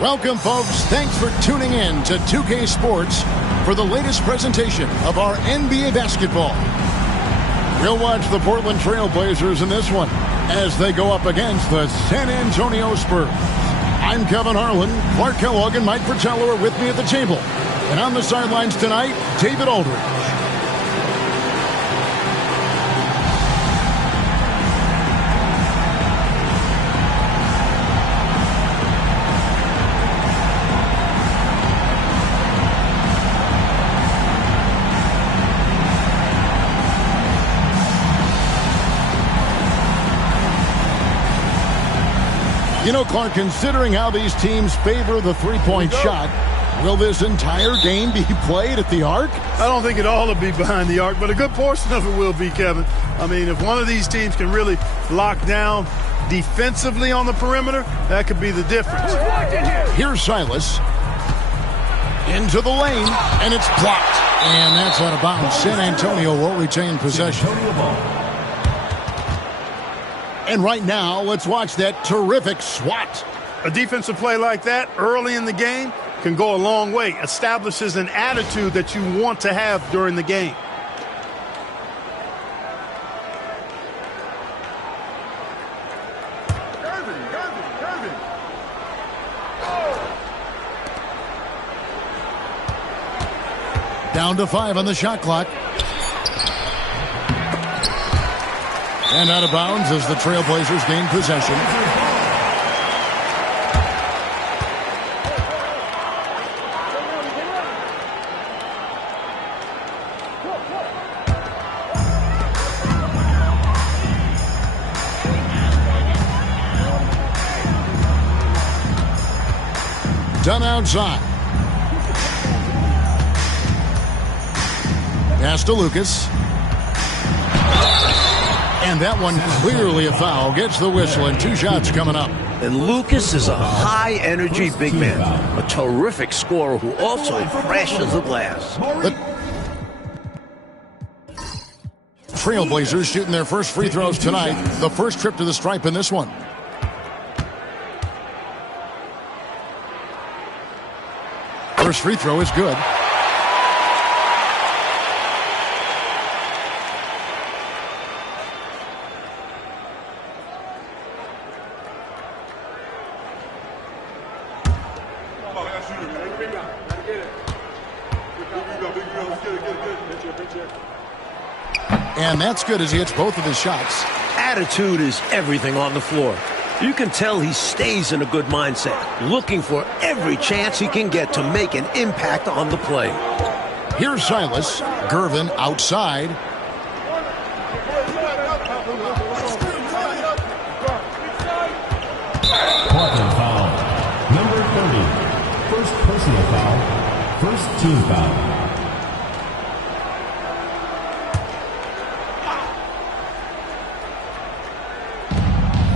Welcome, folks. Thanks for tuning in to 2K Sports for the latest presentation of our NBA basketball. We'll watch the Portland Trail Blazers in this one as they go up against the San Antonio Spurs. I'm Kevin Harlan. Clark Kellogg and Mike Fratello are with me at the table. And on the sidelines tonight, David Aldridge. You know, Clark, considering how these teams favor the three-point shot, will this entire game be played at the arc? I don't think it all will be behind the arc, but a good portion of it will be, Kevin. I mean, if one of these teams can really lock down defensively on the perimeter, that could be the difference. Here's Silas. Into the lane, and it's blocked. And that's out of bounds. San Antonio will retain possession. And right now, let's watch that terrific swat. A defensive play like that early in the game can go a long way. Establishes an attitude that you want to have during the game. Down to 5 on the shot clock. And out of bounds as the Trailblazers gain possession. Done outside. Pass to Lucas. And that one clearly a foul. Gets the whistle and 2 shots coming up. And Lucas is a high-energy big man. A terrific scorer who also crashes the glass. The Trailblazers shooting their first free throws tonight. The first trip to the stripe in this one. First free throw is good. And that's good as he hits both of his shots. Attitude is everything on the floor. You can tell he stays in a good mindset, looking for every chance he can get to make an impact on the play. Here's Silas. Gervin outside. Parker foul. Number 30. First personal foul. First team foul.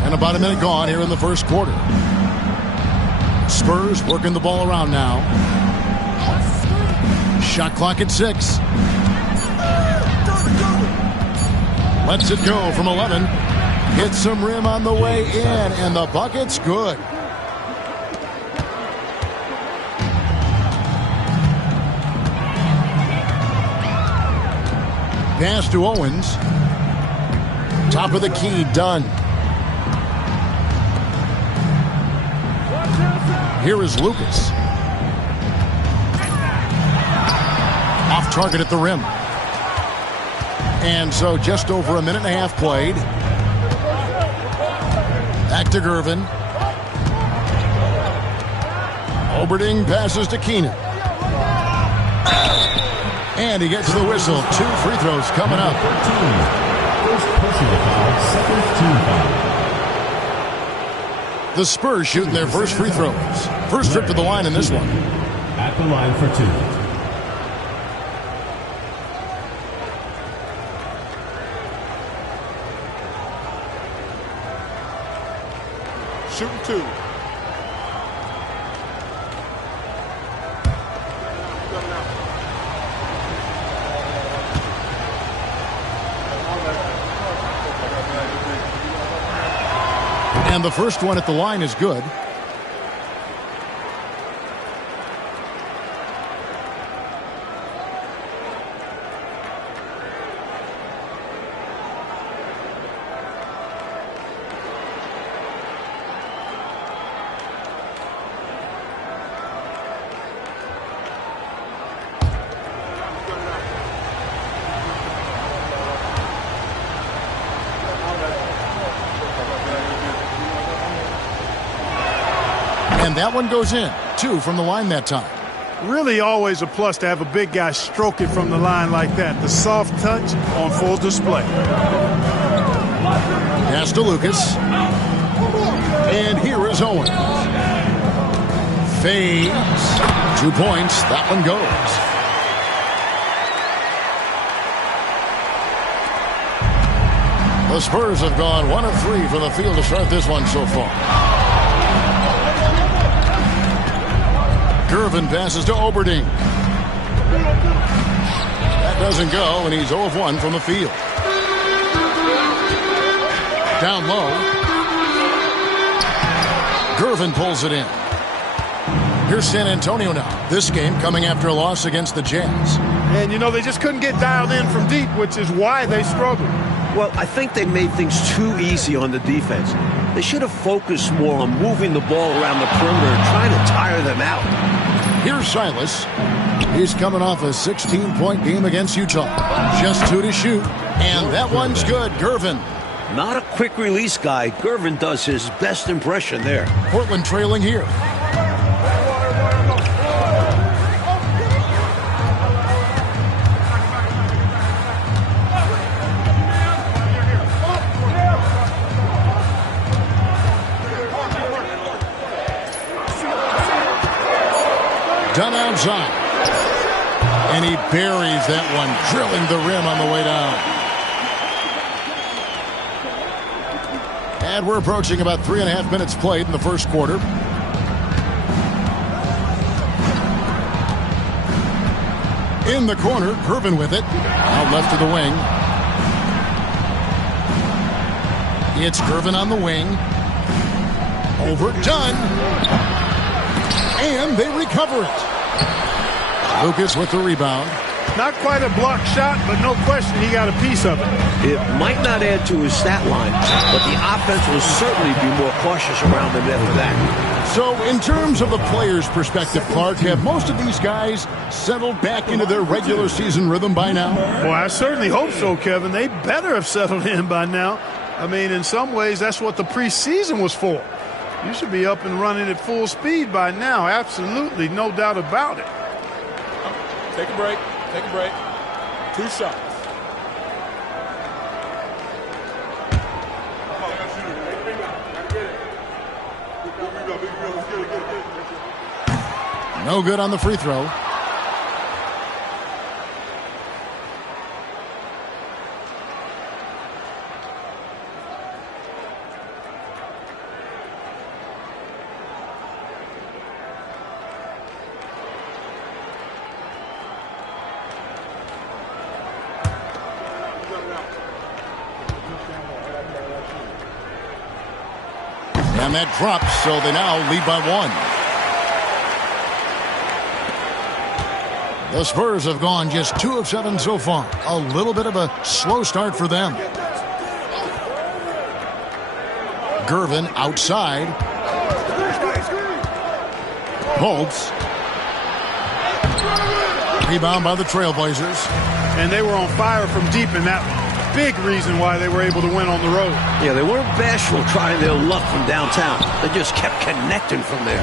And about a minute gone here in the first quarter. Spurs working the ball around now. Shot clock at 6. Lets it go from 11. Hits some rim on the way in, and the bucket's good. Pass to Owens. Top of the key, done. Here is Lucas. Off target at the rim. And so just over a minute and a half played. Back to Gervin. Oberding passes to Keenan. And he gets the whistle. 2 free throws coming up. First personal foul, second team foul. The Spurs shooting their first free throws. First trip to the line in this one. At the line for 2. Shooting 2. And the first one at the line is good. And that one goes in. 2 from the line that time. Really always a plus to have a big guy stroke it from the line like that. The soft touch on full display. Pass to Lucas. And here is Owens. Fades. 2 points. That one goes. The Spurs have gone 1 of 3 from the field to start this one so far. Gervin passes to Oberding. That doesn't go, and he's 0 of 1 from the field. Down low. Gervin pulls it in. Here's San Antonio now. This game coming after a loss against the Jazz. And, you know, they just couldn't get dialed in from deep, which is why they struggled. Well, I think they made things too easy on the defense. They should have focused more on moving the ball around the perimeter and trying to tire them out. Here's Silas. He's coming off a 16-point game against Utah. Just 2 to shoot. And that one's good. Gervin. Not a quick release guy. Gervin does his best impression there. Portland trailing here. Done outside. And he buries that one, drilling the rim on the way down. And we're approaching about 3.5 minutes played in the first quarter. In the corner, Gervin with it. Out left to the wing. It's Gervin on the wing. Overdone. And they recover it. Lucas with the rebound. Not quite a block shot, but no question he got a piece of it. It might not add to his stat line, but the offense will certainly be more cautious around the net for that. So in terms of the player's perspective, Clark, have most of these guys settled back into their regular season rhythm by now? Well, I certainly hope so, Kevin. They better have settled in by now. I mean, in some ways, that's what the preseason was for. You should be up and running at full speed by now. Absolutely, no doubt about it. Take a break. Take a break. 2 shots. No good on the free throw. And that drops, so they now lead by 1. The Spurs have gone just 2 of 7 so far. A little bit of a slow start for them. Gervin outside. Holtz. Rebound by the Trailblazers. And they were on fire from deep in that one. Big reason why they were able to win on the road. Yeah, they weren't bashful trying their luck from downtown. They just kept connecting from there.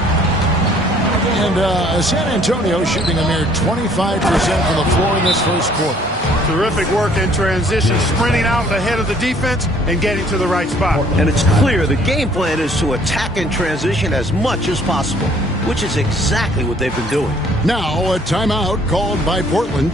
And San Antonio shooting a mere 25% from the floor in this first quarter. Terrific work in transition, sprinting out ahead of the defense and getting to the right spot. And it's clear the game plan is to attack in transition as much as possible, which is exactly what they've been doing. Now a timeout called by Portland.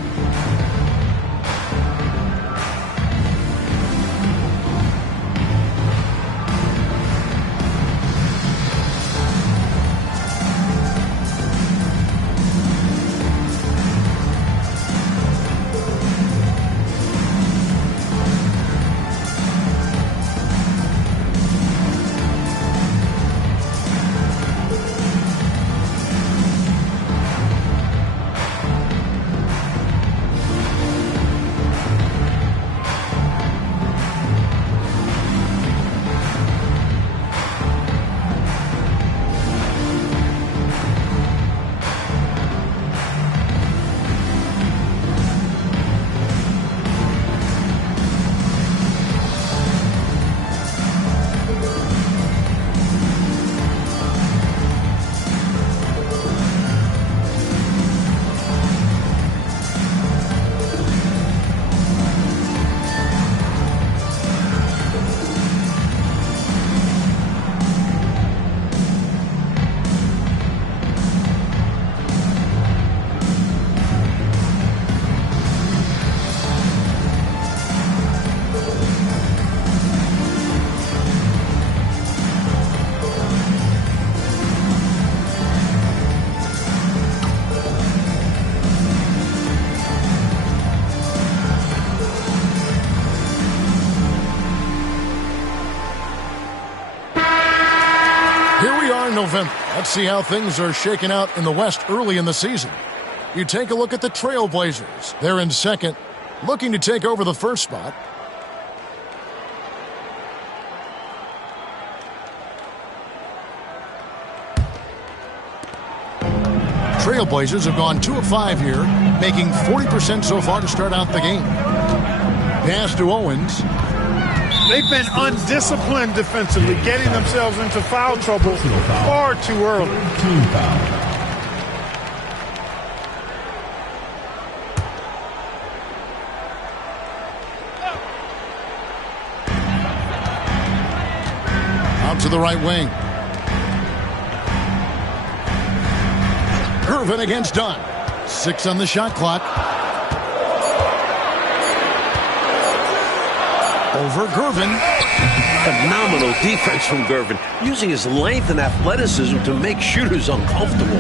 in November. Let's see how things are shaking out in the West early in the season. You take a look at the Trailblazers. They're in second, looking to take over the first spot. Trailblazers have gone 2 of 5 here, making 40% so far to start out the game. Pass to Owens. They've been undisciplined defensively, getting themselves into foul trouble far too early. Team foul. Out to the right wing. Gervin against Dunn. 6 on the shot clock. Over Gervin. Phenomenal defense from Gervin, using his length and athleticism to make shooters uncomfortable.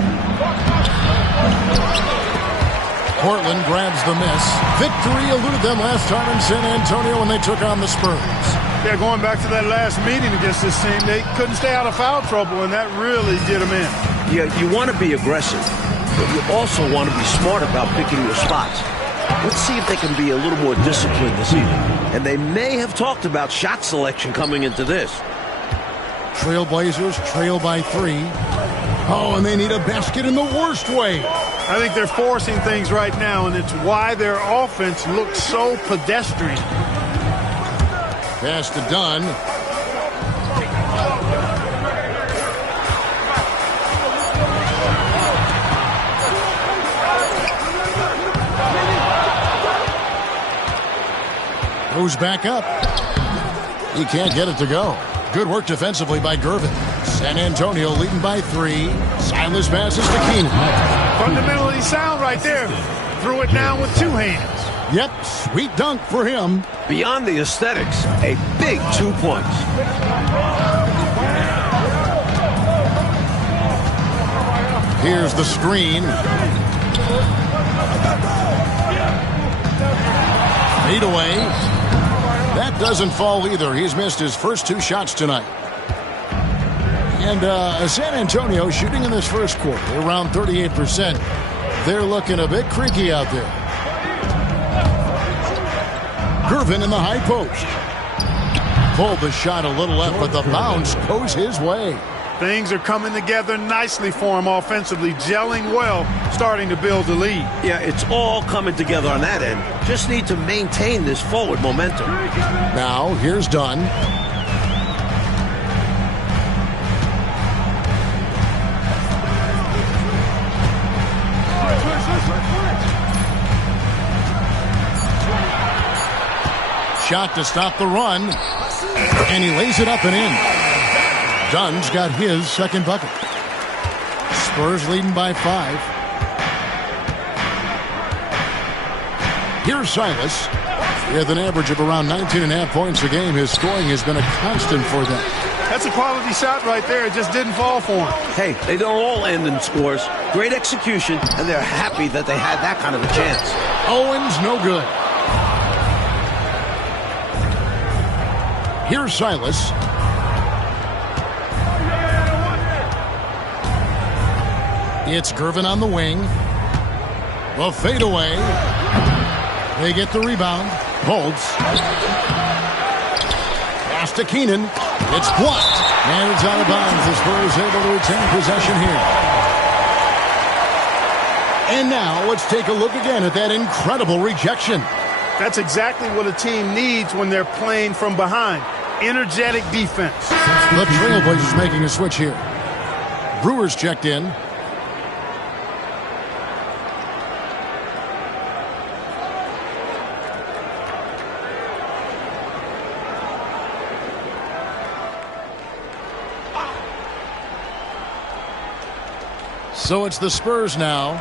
Portland grabs the miss. Victory eluded them last time in San Antonio when they took on the Spurs. Yeah, going back to that last meeting against this team, they couldn't stay out of foul trouble, and that really did them in. Yeah, you want to be aggressive, but you also want to be smart about picking your spots. Let's see if they can be a little more disciplined this evening. And they may have talked about shot selection coming into this. Trailblazers trail by 3. Oh, and they need a basket in the worst way. I think they're forcing things right now, and it's why their offense looks so pedestrian. Pass to Dunn. Goes back up. He can't get it to go. Good work defensively by Gervin. San Antonio leading by 3. Silas passes to Keenan. Fundamentally sound right there. Threw it down with 2 hands. Yep, sweet dunk for him. Beyond the aesthetics, a big 2 points. Here's the screen. Fade away. That doesn't fall either. He's missed his first 2 shots tonight. And San Antonio shooting in this first quarter around 38%. They're looking a bit creaky out there. Gervin in the high post. Pulled the shot a little left, but the bounce goes his way. Things are coming together nicely for him offensively, gelling well, starting to build the lead. Yeah, it's all coming together on that end. Just need to maintain this forward momentum. Now, here's Dunn. Shot to stop the run, and he lays it up and in. Dunn's got his second bucket. Spurs leading by 5. Here's Silas. With an average of around 19.5 points a game, his scoring has been a constant for them. That's a quality shot right there. It just didn't fall for him. Hey, they don't all end in scores. Great execution, and they're happy that they had that kind of a chance. Owens, no good. Here's Silas. It's Gervin on the wing. The fadeaway. They get the rebound. Holds. Pass to Keenan. It's blocked. And it's out of bounds. The Spurs able to retain possession here. And now let's take a look again at that incredible rejection. That's exactly what a team needs when they're playing from behind. Energetic defense. The Trailblazers making a switch here. Brewers checked in. So it's the Spurs now,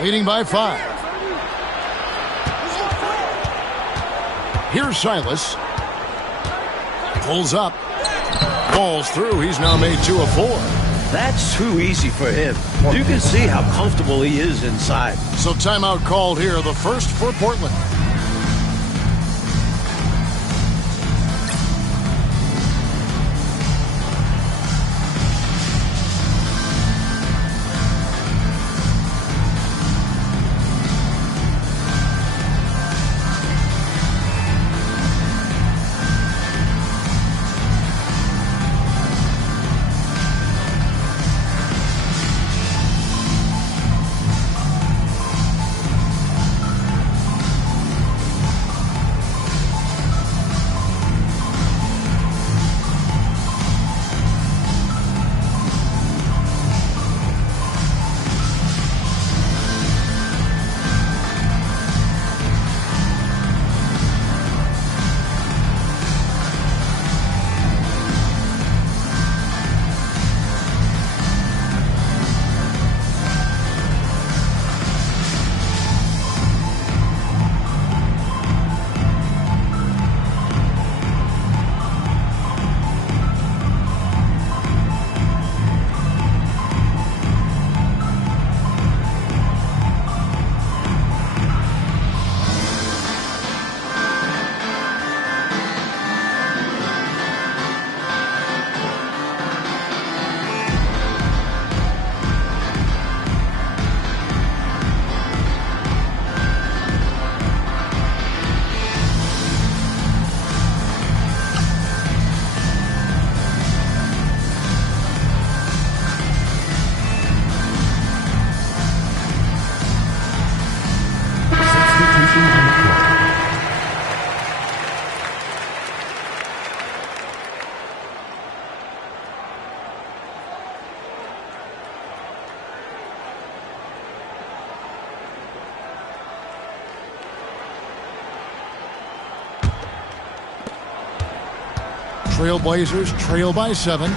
leading by 5. Here's Silas. Pulls up. Falls through. He's now made 2 of 4. That's too easy for him. You can see how comfortable he is inside. So timeout called here, the first for Portland. Trailblazers trail by 7.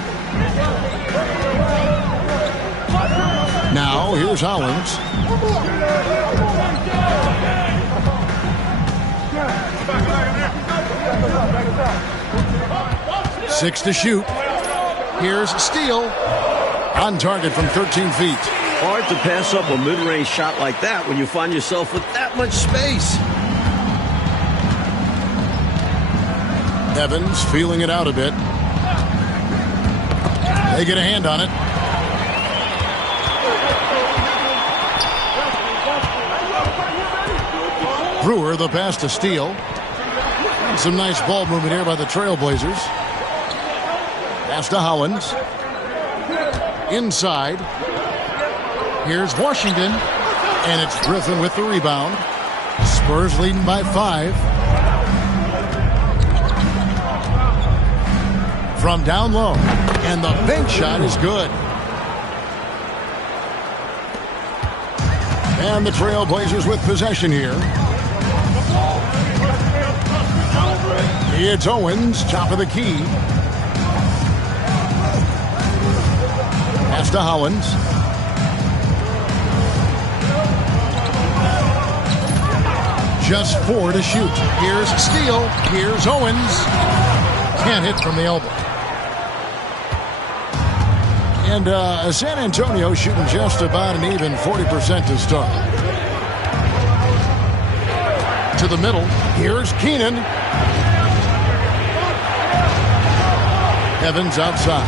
Now, here's Hollins. Six to shoot. Here's Steele. On target from 13 feet. Hard to pass up a mid-range shot like that when you find yourself with that much space. Evans feeling it out a bit. They get a hand on it. Brewer the pass to Steele. Some nice ball movement here by the Trailblazers. Pass to Hollins. Inside. Here's Washington. And it's Griffin with the rebound. Spurs leading by 5. From down low. And the bank shot is good. And the Trailblazers with possession here. It's Owens, top of the key. Pass to Hollins. Just 4 to shoot. Here's Steele. Here's Owens. Can't hit from the elbow. And San Antonio shooting just about an even 40% to start. To the middle. Here's Keenan. Evans outside.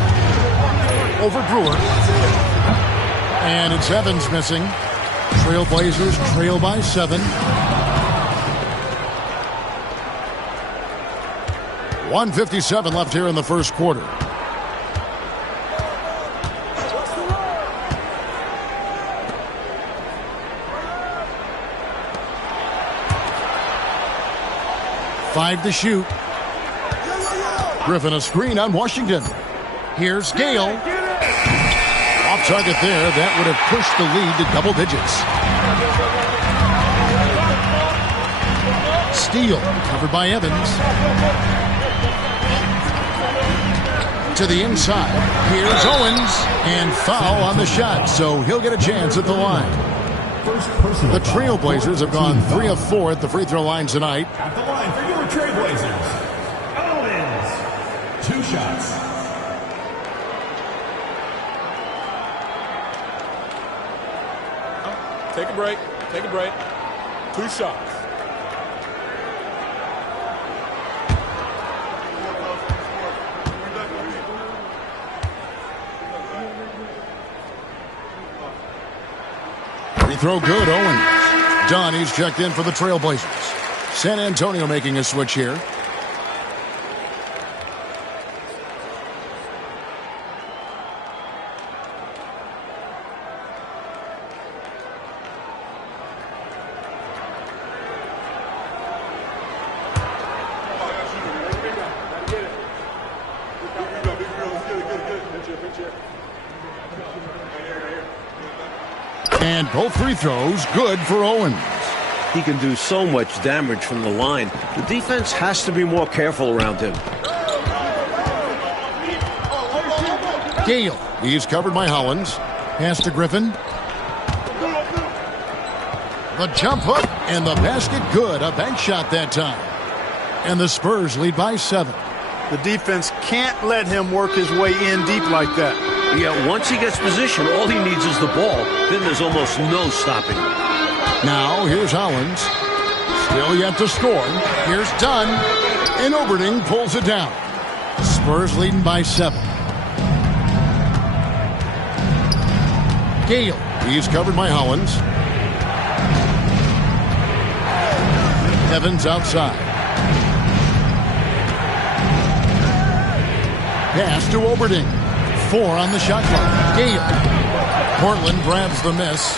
Over Brewer. And it's Evans missing. Trailblazers trail by 7. 1:57 left here in the first quarter. Five to shoot. Griffin a screen on Washington. Here's Gale. Off target there. That would have pushed the lead to double digits. Steele covered by Evans. To the inside. Here's Owens. And foul on the shot. So he'll get a chance at the line. The Trailblazers have gone 3 of 4 at the free throw line tonight. At the line for your Trailblazers, Owens. 2 shots. Take a break. Take a break. 2 shots. Free throw good, Owens. Done. He's checked in for the Trailblazers. San Antonio making a switch here. And both free throws good for Owens. He can do so much damage from the line. The defense has to be more careful around him. Gale. He's covered by Hollins. Pass to Griffin. The jump hook and the basket good. A bank shot that time. And the Spurs lead by 7. The defense can't let him work his way in deep like that. Yeah, once he gets position, all he needs is the ball. Then there's almost no stopping him. Now, here's Hollins. Still yet to score. Here's Dunn. And Oberding pulls it down. Spurs leading by 7. Gale. He's covered by Hollins. Evans outside. Pass to Oberding. 4 on the shot clock. Gale. Portland grabs the miss.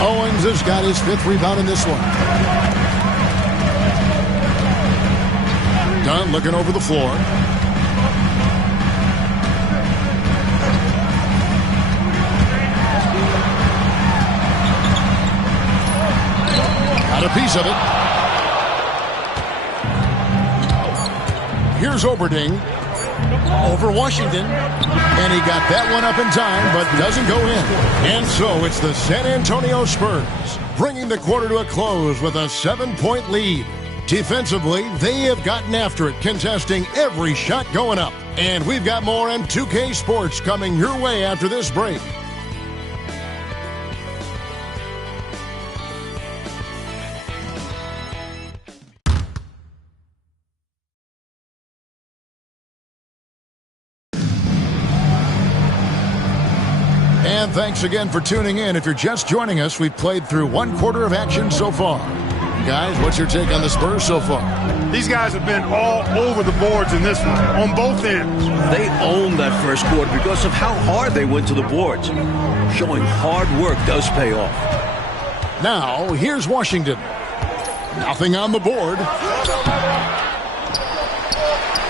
Owens has got his 5th rebound in this one. Dunn looking over the floor. Got a piece of it. Here's Oberding. over Washington. And he got that one up in time, but doesn't go in. And so it's the San Antonio Spurs bringing the quarter to a close with a 7-point lead. Defensively, they have gotten after it, contesting every shot going up. And we've got more on 2K Sports coming your way after this break. And thanks again for tuning in. If you're just joining us, we've played through one quarter of action so far. Guys, what's your take on the Spurs so far? These guys have been all over the boards in this one, on both ends. They owned that first quarter because of how hard they went to the boards. Showing hard work does pay off. Now, here's Washington. Nothing on the board.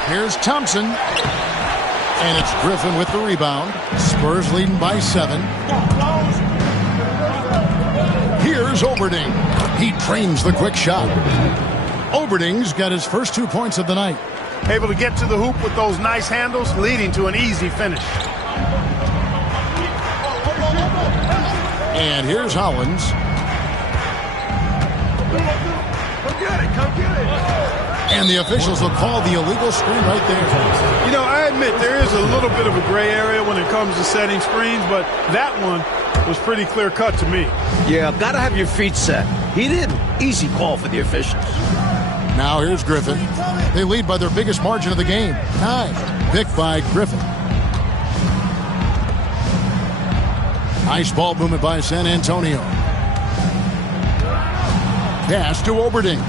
Here's Thompson. And it's Griffin with the rebound. Spurs leading by 7. Here's Oberding. He trains the quick shot. Oberding's got his first 2 points of the night. Able to get to the hoop with those nice handles, leading to an easy finish. And here's Hollins. Come get it. And the officials will call the illegal screen right there. You know, I admit there is a little bit of a gray area when it comes to setting screens, but that one was pretty clear-cut to me. Yeah, gotta have your feet set. He didn't. Easy call for the officials. Now here's Griffin. They lead by their biggest margin of the game. 9. Picked by Griffin. Nice ball movement by San Antonio. Pass to Oberding.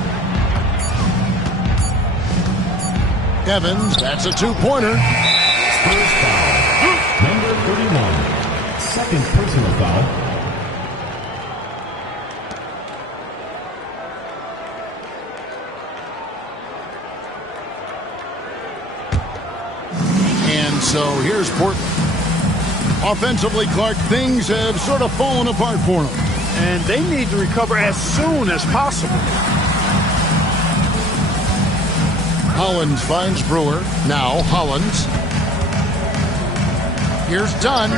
Evans, that's a 2-pointer. Spurs foul. Number 31. Second personal foul. And so here's Portland. Offensively, Clark, things have sort of fallen apart for them. And they need to recover as soon as possible. Hollins finds Brewer. Now Hollins. Here's Dunn.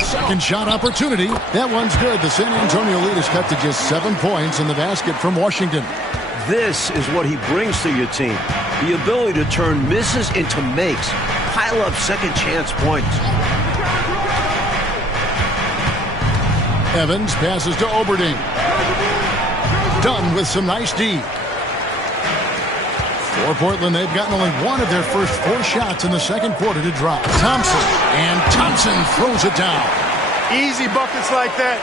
Second shot opportunity. That one's good. The San Antonio lead is cut to just 7 points in the basket from Washington. This is what he brings to your team. The ability to turn misses into makes. Pile up second chance points. Evans passes to Oberding. Dunn with some nice D. For Portland, they've gotten only one of their first 4 shots in the second quarter to drop. Thompson, and Thompson throws it down. Easy buckets like that,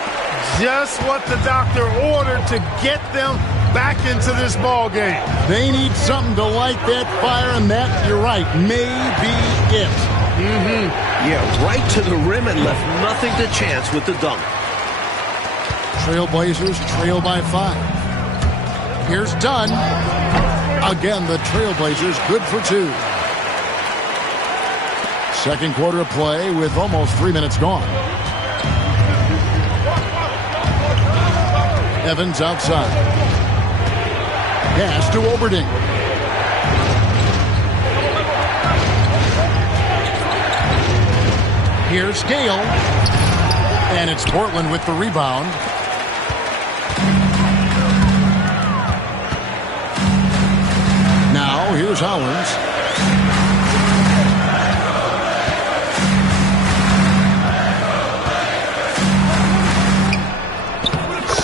just what the doctor ordered to get them back into this ball game. They need something to light that fire, and that, you're right, may be it. Yeah, right to the rim and left nothing to chance with the dunk. Trailblazers trail by 5. Here's Dunn. Again, the Trailblazers good for 2. Second quarter of play with almost 3 minutes gone. Evans outside. Pass to Oberding. Here's Gale. And it's Portland with the rebound. Now, here's Hollins.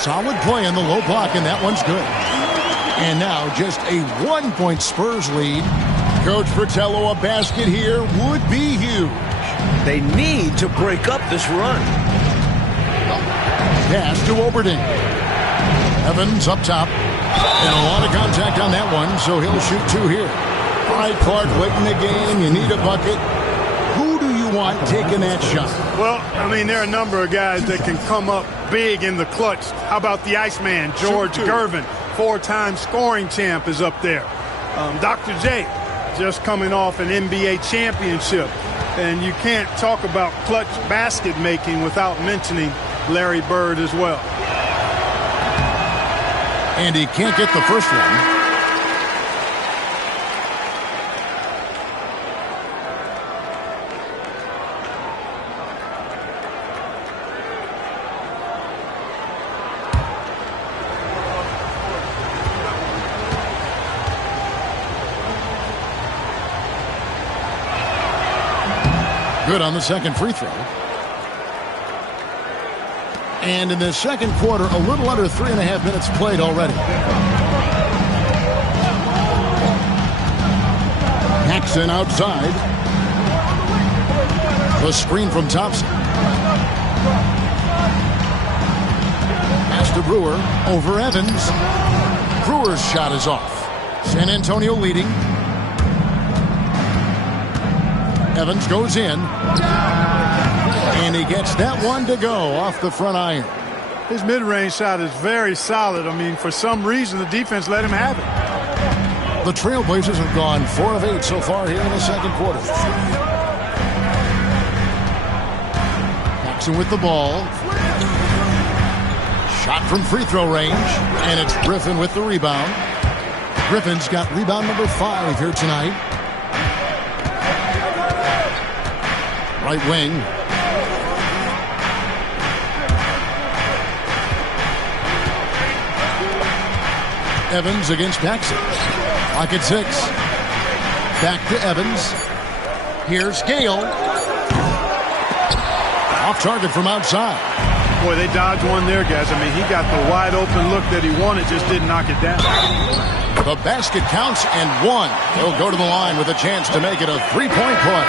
Solid play in the low block, and that one's good. And now just a 1-point Spurs lead. Coach Fratello, a basket here would be huge. They need to break up this run. Pass to Oberding. Evans up top. And a lot of contact on that one, so he'll shoot 2 here. All right, Clark, late in the game, you need a bucket. Who do you want taking that shot? Well, I mean, there are a number of guys that can come up big in the clutch. How about the Iceman, George Gervin, 4-time scoring champ, is up there. Dr. J, just coming off an NBA championship. And you can't talk about clutch basket making without mentioning Larry Bird as well. And he can't get the first one. Good on the second free throw. And in the second quarter, a little under 3.5 minutes played already. Paxson outside. The screen from Thompson. Pass to Brewer. Over Evans. Brewer's shot is off. San Antonio leading. Evans goes in. And he gets that one to go off the front iron. His mid-range shot is very solid. I mean, for some reason, the defense let him have it. The Trailblazers have gone 4 of 8 so far here in the second quarter. Paxson with the ball. Shot from free throw range. And it's Griffin with the rebound. Griffin's got rebound number 5 here tonight. Right wing. Evans against Paxson. Lock at 6. Back to Evans. Here's Gale. Off target from outside. Boy, they dodged one there, guys. I mean, he got the wide open look that he wanted, just didn't knock it down. The basket counts and 1. He'll go to the line with a chance to make it a 3-point play.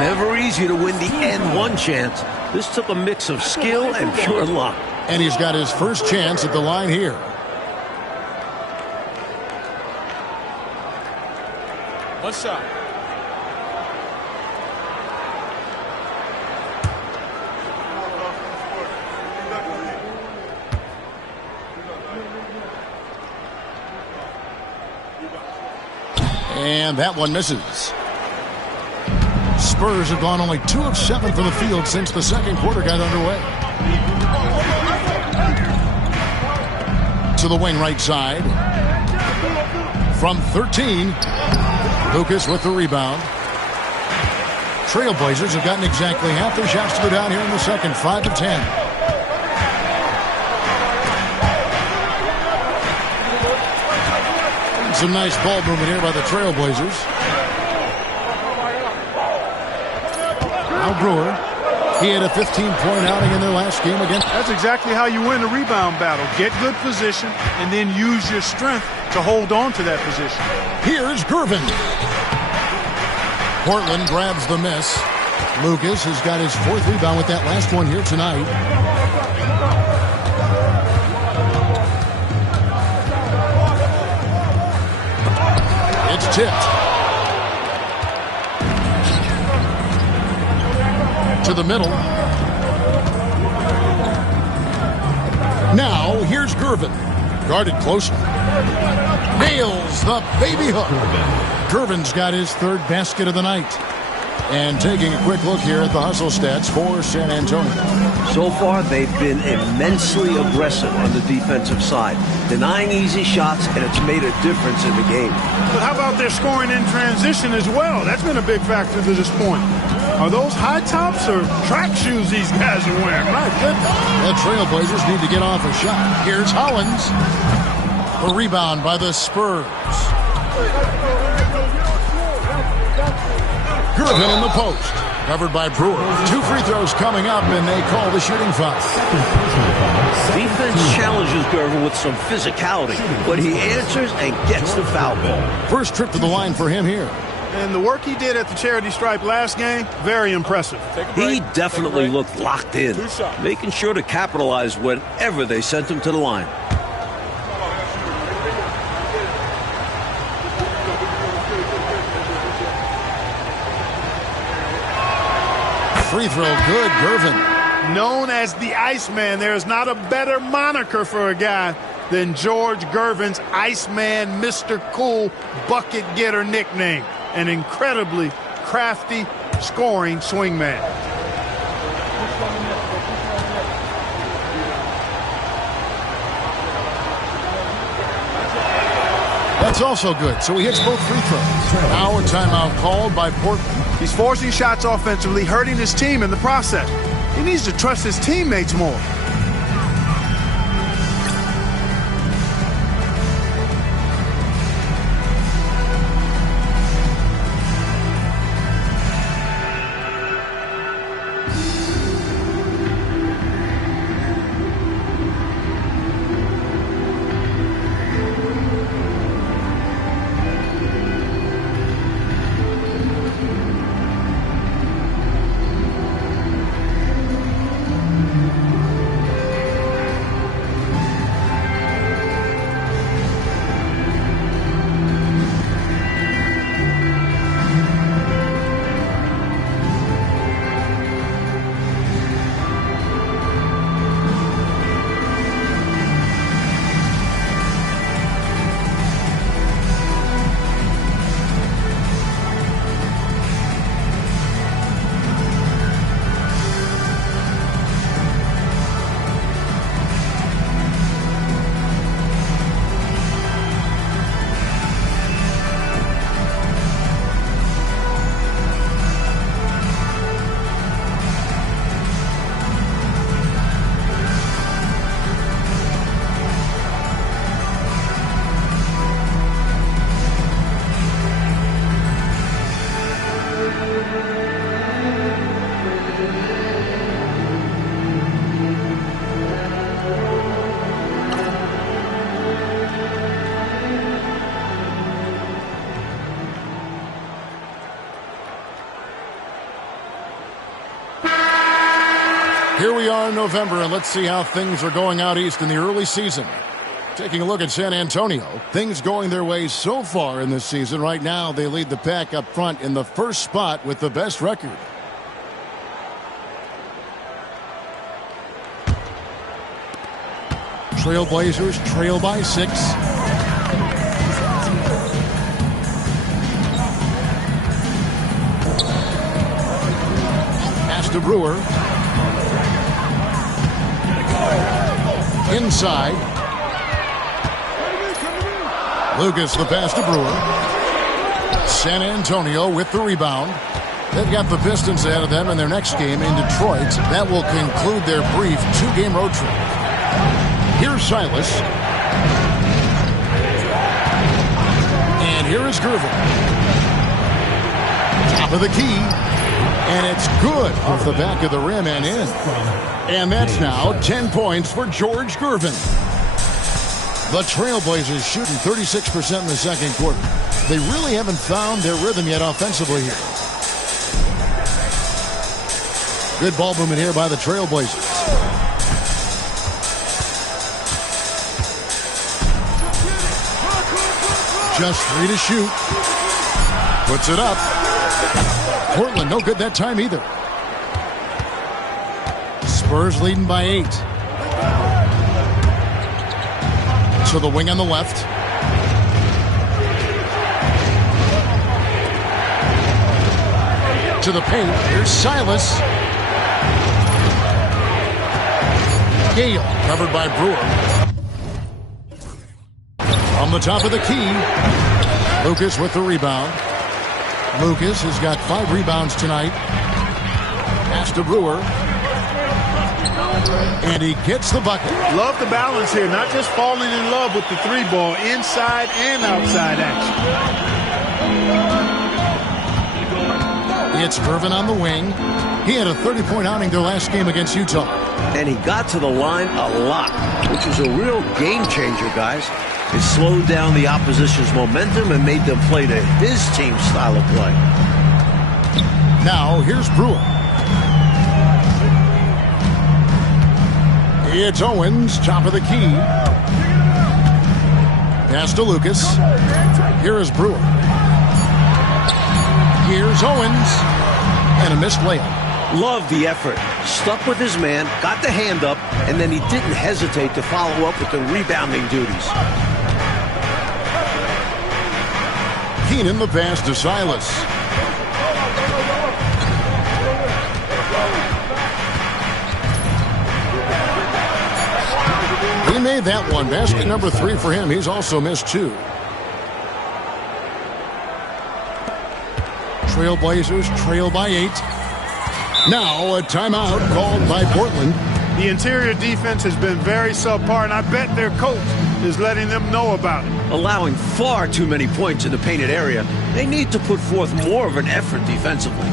Never easy to win the and one chance. This took a mix of skill and pure luck. And he's got his first chance at the line here. One shot. And that one misses. Spurs have gone only 2 of 7 from the field since the second quarter got underway. To the wing right side. From 13, Lucas with the rebound. Trailblazers have gotten exactly half their shots to go down here in the second, 5 of 10. Some nice ball movement here by the Trailblazers. Now Brewer. He had a 15-point outing in their last game against. That's exactly how you win a rebound battle. Get good position and then use your strength to hold on to that position. Here's Gervin. Portland grabs the miss. Lucas has got his 4th rebound with that last one here tonight. It's tipped. To the middle. Now, here's Gervin. Guarded closely. Nails the baby hook. Gervin's got his 3rd basket of the night. And taking a quick look here at the hustle stats for San Antonio. So far, they've been immensely aggressive on the defensive side, denying easy shots, and it's made a difference in the game. But how about their scoring in transition as well? That's been a big factor to this point. Are those high tops or track shoes these guys are wearing? My goodness. The Trailblazers need to get off a shot. Here's Hollins. The rebound by the Spurs. Gervin in the post. Covered by Brewer. 2 free throws coming up, and they call the shooting foul. Defense challenges Gervin with some physicality, but he answers and gets the foul ball. First trip to the line for him here. And the work he did at the charity stripe last game, very impressive. He definitely looked locked in, making sure to capitalize whenever they sent him to the line. Free throw good, Gervin. Known as the Iceman, there is not a better moniker for a guy than George Gervin's Iceman Mr. Cool bucket getter nickname. An incredibly crafty scoring swingman. That's also good. So he hits both free throws. Now a timeout called by Portland. He's forcing shots offensively, hurting his team in the process. He needs to trust his teammates more. Here we are in November, and let's see how things are going out east in the early season. Taking a look at San Antonio, things going their way so far in this season. Right now, they lead the pack up front in the first spot with the best record. Trailblazers trail by 6. Pass to Brewer. Inside. Lucas, the pass to Brewer. San Antonio with the rebound. They've got the Pistons ahead of them in their next game in Detroit. That will conclude their brief 2-game road trip. Here's Silas. And here is Gervin. Top of the key. And it's good off the back of the rim and in. And that's now 10 points for George Gervin. The Trailblazers shooting 36% in the second quarter. They really haven't found their rhythm yet offensively here. Good ball movement here by the Trailblazers. Just 3 to shoot. Puts it up. Portland no good that time either. Spurs leading by 8. To the wing on the left. To the paint. Here's Silas. Gale covered by Brewer. On the top of the key. Lucas with the rebound. Lucas has got 5 rebounds tonight. Pass to Brewer. And he gets the bucket. Love the balance here. Not just falling in love with the 3-ball. Inside and outside action. It's Gervin on the wing. He had a 30-point outing their last game against Utah. And he got to the line a lot, which was a real game changer, guys. It slowed down the opposition's momentum and made them play to his team's style of play. Now, here's Brewer. It's Owens, top of the key. Pass to Lucas. Here is Brewer. Here's Owens. And a missed layup. Loved the effort. Stuck with his man, got the hand up, and then he didn't hesitate to follow up with the rebounding duties. Keenan the pass to Silas. He made that one. Basket number 3 for him. He's also missed 2. Trailblazers trail by 8. Now a timeout called by Portland. The interior defense has been very subpar, and I bet their coach is letting them know about it. Allowing far too many points in the painted area, they need to put forth more of an effort defensively.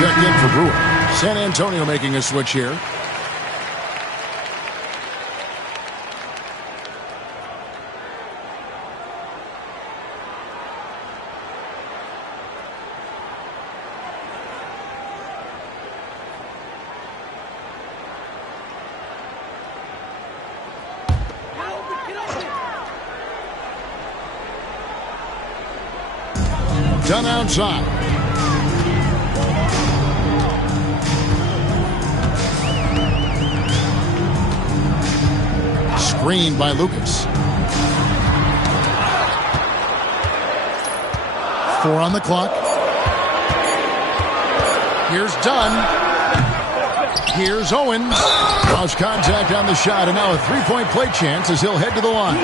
checked in for Brewer. San Antonio making a switch here. Done outside. Screened by Lucas. 4 on the clock. Here's Dunn. Here's Owens. Lost contact on the shot, and now a three-point play chance as he'll head to the line.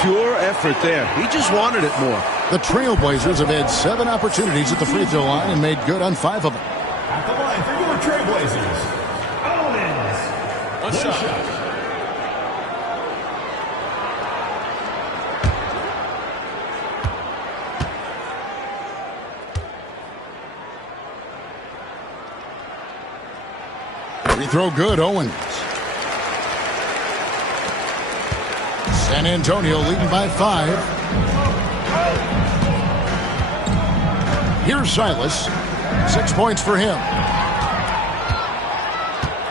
Pure effort there. He just wanted it more. The Trailblazers have had 7 opportunities at the free throw line and made good on 5 of them. At the line for your Trailblazers, Owens. One shot. Free throw good, Owens. San Antonio leading by 5. Here's Silas. 6 points for him.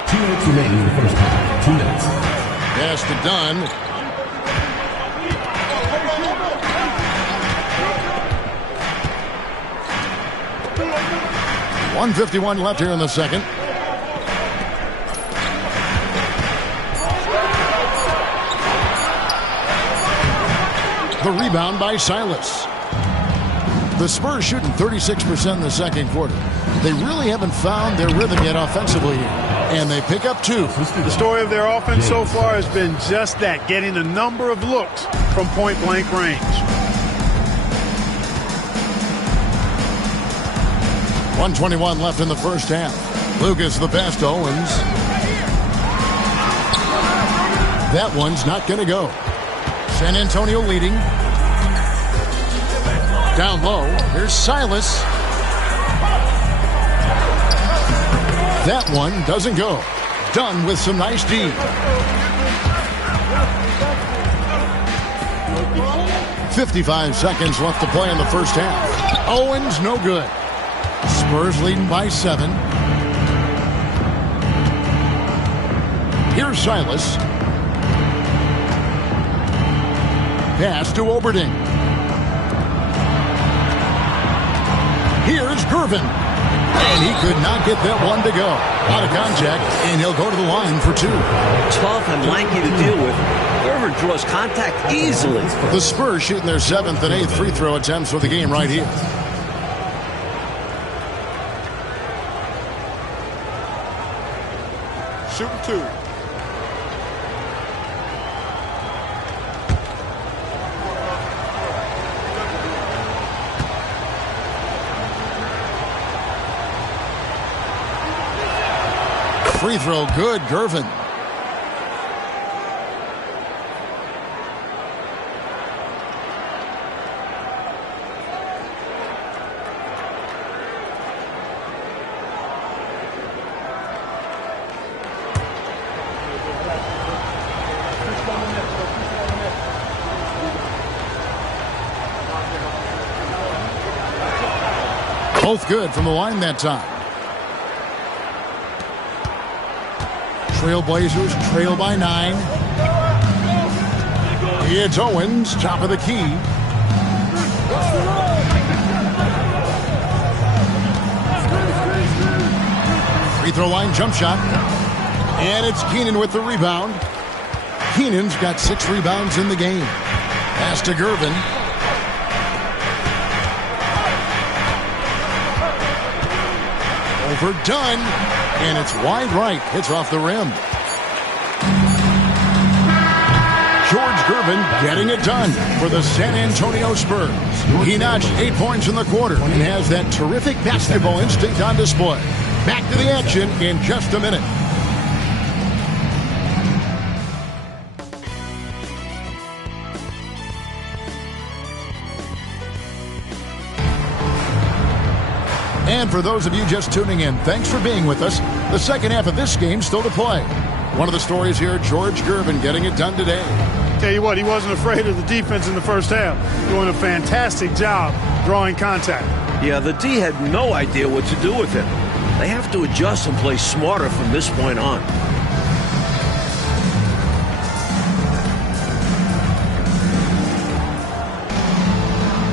2 minutes remaining in the first half. 2 minutes. Pass to Dunn. .151 left here in the second. The rebound by Silas. The Spurs shooting 36% in the second quarter. They really haven't found their rhythm yet offensively here. And they pick up 2. The story of their offense so far has been just that, getting a number of looks from point-blank range. 1:21 left in the first half. Lucas the pass to Owens. That one's not going to go. San Antonio leading. Down low. Here's Silas. That one doesn't go. Dunn with some nice D. 55 seconds left to play in the first half. Owens no good. Spurs leading by 7. Here's Silas. Pass to Oberding. Here's Gervin. And he could not get that one to go. Out of contact, and he'll go to the line for 2. Tough and lanky to deal with. Gervin draws contact easily. The Spurs shooting their 7th and 8th free throw attempts for the game right here. Shooting 2. Free throw good, Gervin. Both good from the line that time. Trailblazers trail by 9. It's Owens, top of the key. Free throw line jump shot. And it's Keenan with the rebound. Keenan's got 6 rebounds in the game. Pass to Gervin. Overdone, and it's wide right. Hits off the rim. George Gervin getting it done for the San Antonio Spurs. He notched 8 points in the quarter and has that terrific basketball instinct on display. Back to the action in just a minute. And for those of you just tuning in, thanks for being with us. The second half of this game still to play. One of the stories here, George Gervin getting it done today. Tell you what, he wasn't afraid of the defense in the first half. Doing a fantastic job drawing contact. Yeah, the D had no idea what to do with it. They have to adjust and play smarter from this point on.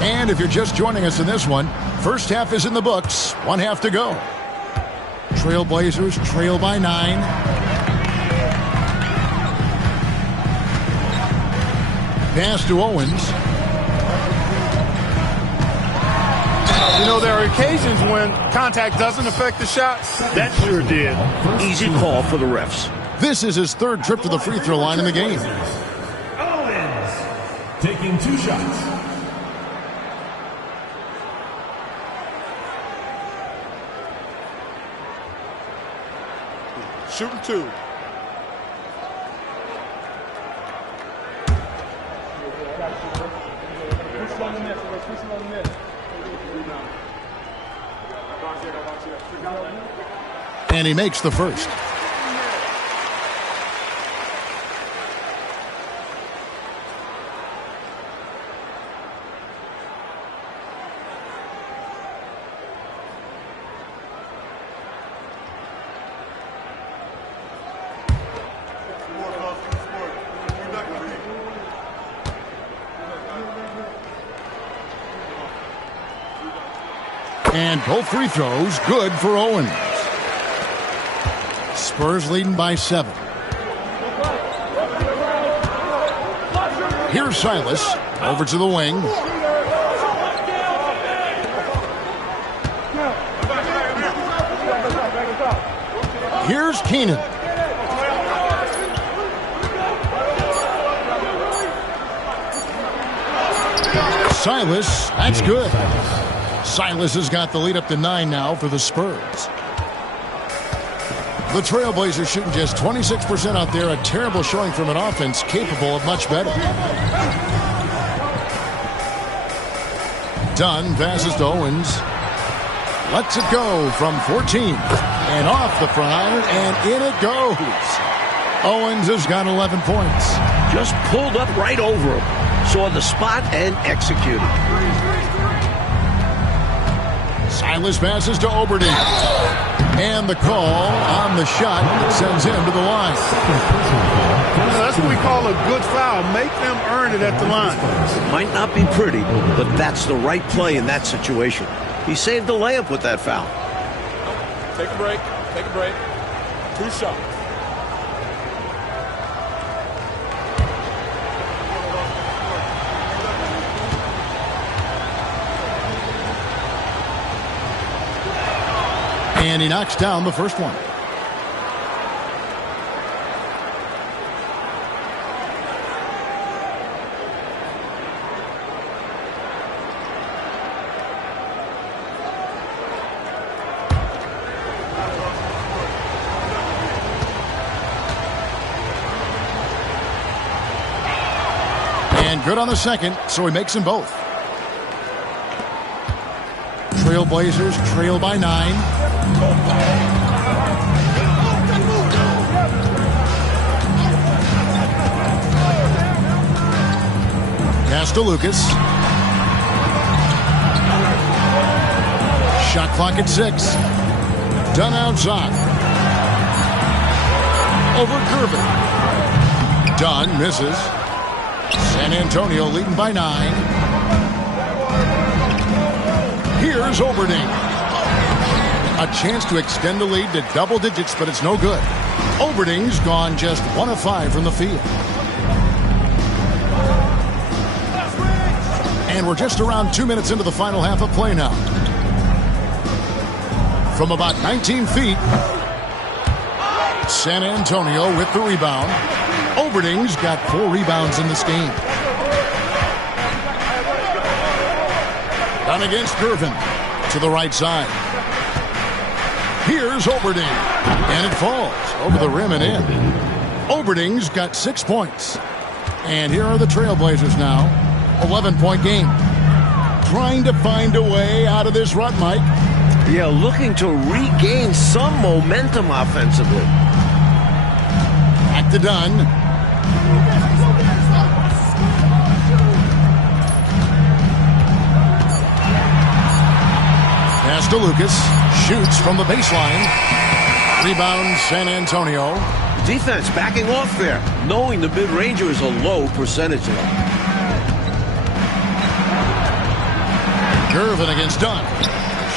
And if you're just joining us in this one, first half is in the books. 1 half to go. Trailblazers trail by 9. Pass to Owens. You know, there are occasions when contact doesn't affect the shot. That sure did. Easy call for the refs. This is his third trip to the free throw line in the game. Owens taking 2 shots. Shooting 2. And he makes the first. And both free throws good for Owens. Spurs leading by 7. Here's Silas over to the wing. Here's Keenan. Silas, that's good. Silas has got the lead up to 9 now for the Spurs. The Trailblazers shooting just 26% out there. A terrible showing from an offense capable of much better. Dunn passes to Owens. Lets it go from 14. And off the front, and in it goes. Owens has got 11 points. Just pulled up right over him. Saw the spot and executed. Silas passes to Oberding. And the call on the shot that sends him to the line. That's what we call a good foul. Make them earn it at the line. It might not be pretty, but that's the right play in that situation. He saved the layup with that foul. Take a break. Take a break. 2 shots. And he knocks down the first one. And good on the second, so he makes them both. Trailblazers trail by 9. Pass to Lucas. Shot clock at 6. Done outside. Over Gervin. Dunn misses. San Antonio leading by 9. Here's Oberding. A chance to extend the lead to double digits, but it's no good. Oberding's gone just 1 of 5 from the field. And we're just around 2 minutes into the final half of play now. From about 19 feet, San Antonio with the rebound. Oberding's got 4 rebounds in this game. Down against Gervin to the right side. Here's Oberding. And it falls over the rim and in. Oberding's got 6 points. And here are the Trailblazers now. 11-point game. Trying to find a way out of this rut, Mike. Yeah, looking to regain some momentum offensively. Back to Dunn. Pass to Lucas. Shoots from the baseline. Rebound, San Antonio. Defense backing off there, knowing the mid-ranger is a low percentage level. Gervin against Dunn.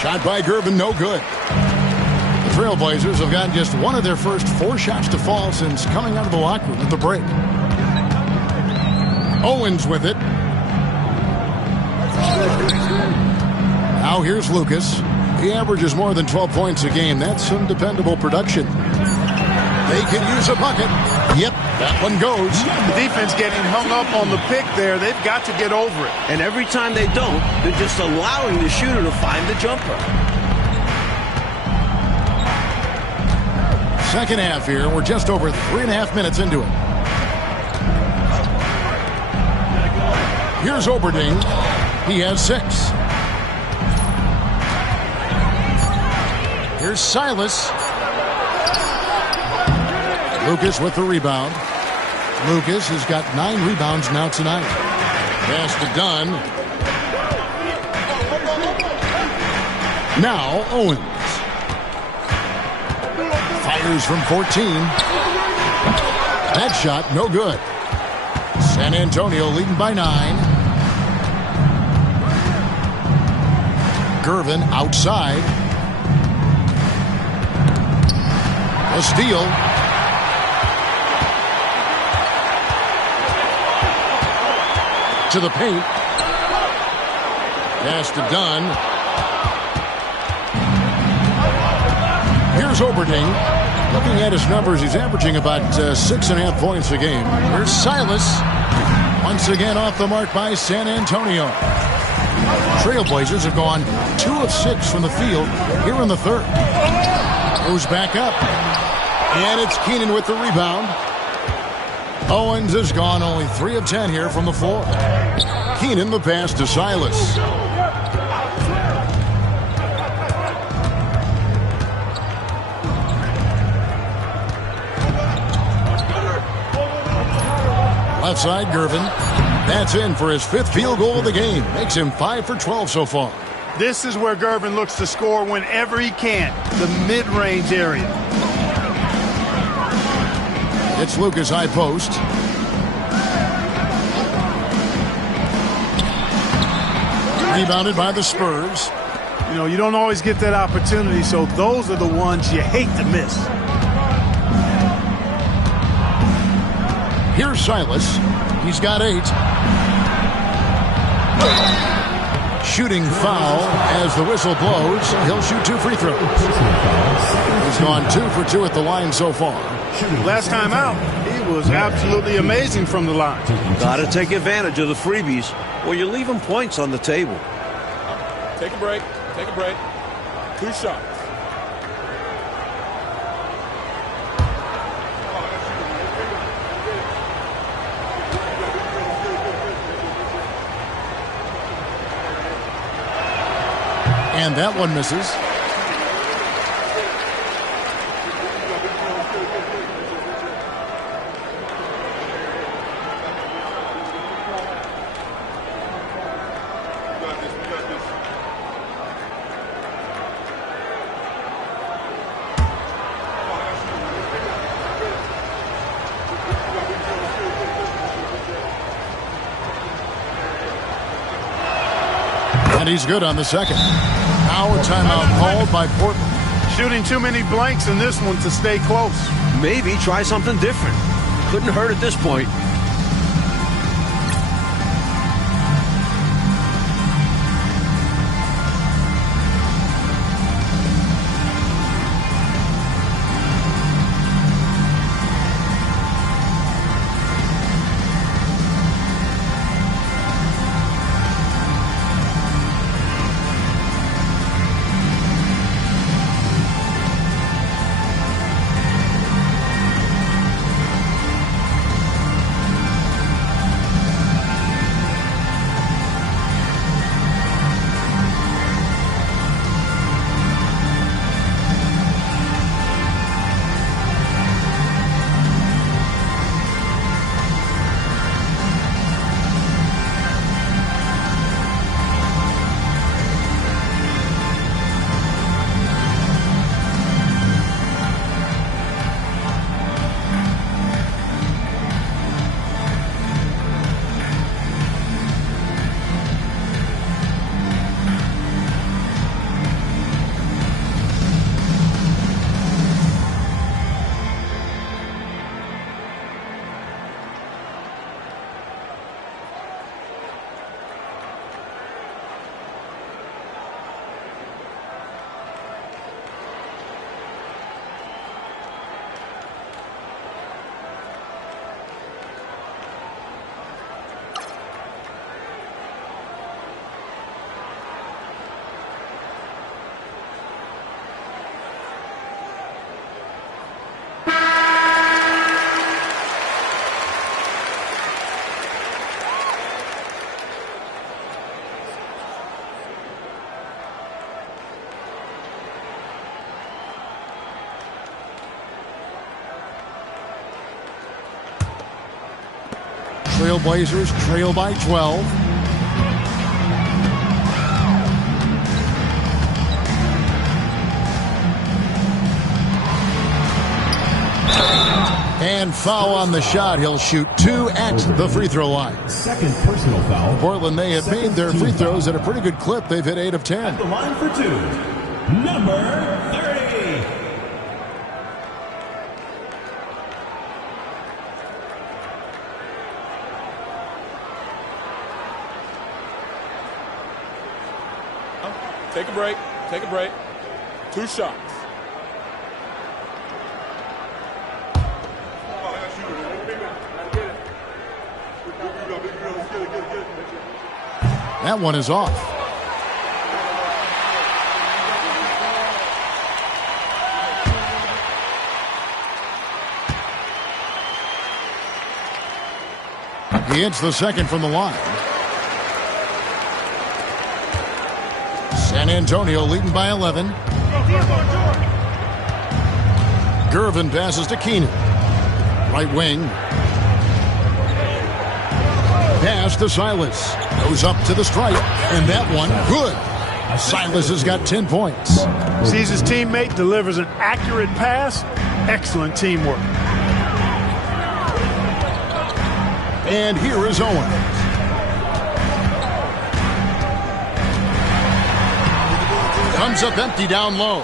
Shot by Gervin, no good. The Trailblazers have gotten just one of their first 4 shots to fall since coming out of the locker room at the break. Owens with it. Now here's Lucas. He averages more than 12 points a game. That's some dependable production. They could use a bucket. Yep, that one goes. The defense getting hung up on the pick there. They've got to get over it. And every time they don't, they're just allowing the shooter to find the jumper. Second half here. We're just over 3.5 minutes into it. Here's Oberding. He has 6. Here's Silas. Lucas with the rebound. Lucas has got 9 rebounds now tonight. Pass to Dunn. Now Owens. Fires from 14. That shot, no good. San Antonio leading by 9. Gervin outside. A steal. To the paint. Pass to Dunn. Here's Oberding. Looking at his numbers, he's averaging about 6.5 points a game. Here's Silas. Once again off the mark by San Antonio. Trailblazers have gone 2 of 6 from the field here in the third. Goes back up. And it's Keenan with the rebound. Owens has gone only 3 of 10 here from the floor. Keenan the pass to Silas. Left side, Gervin. That's in for his 5th field goal of the game. Makes him 5 for 12 so far. This is where Gervin looks to score whenever he can. The mid-range area. It's Lucas high post. Rebounded by the Spurs. You know, you don't always get that opportunity, so those are the ones you hate to miss. Here's Silas. He's got 8. Shooting foul as the whistle blows. He'll shoot 2 free throws. He's gone 2 for 2 at the line so far. Last time out, he was absolutely amazing from the line. Got to take advantage of the freebies, or you're leaving points on the table. Take a break. Take a break. 2 shots. And that one misses. And he's good on the second. Now a timeout called by Portland. Shooting too many blanks in this one to stay close. Maybe try something different. Couldn't hurt at this point. Trailblazers trail by 12. And foul on the shot. He'll shoot 2 at the free throw line. Second personal foul. Portland, they have made their free throws at a pretty good clip. They've hit 8 of 10. At the line for 2, number 30. Take a break. Take a break. 2 shots. That one is off. He hits the second from the line. San Antonio leading by 11. Gervin passes to Keenan. Right wing. Pass to Silas. Goes up to the stripe. And that one, good. Silas has got 10 points. Sees his teammate, delivers an accurate pass. Excellent teamwork. And here is Owens. Comes up empty down low.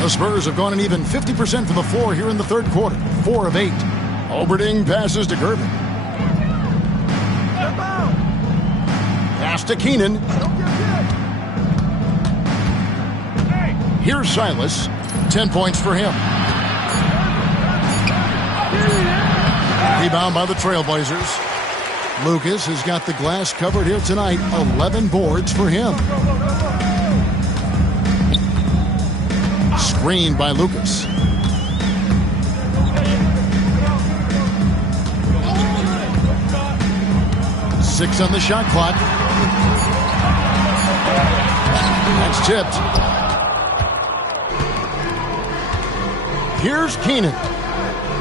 The Spurs have gone an even 50% from the floor here in the third quarter. 4 of 8. Oberding passes to Gervin. Pass to Keenan. Here's Silas. 10 points for him. Rebound by the Trailblazers. Lucas has got the glass covered here tonight. 11 boards for him. Screened by Lucas. Six on the shot clock. That's tipped. Here's Keenan.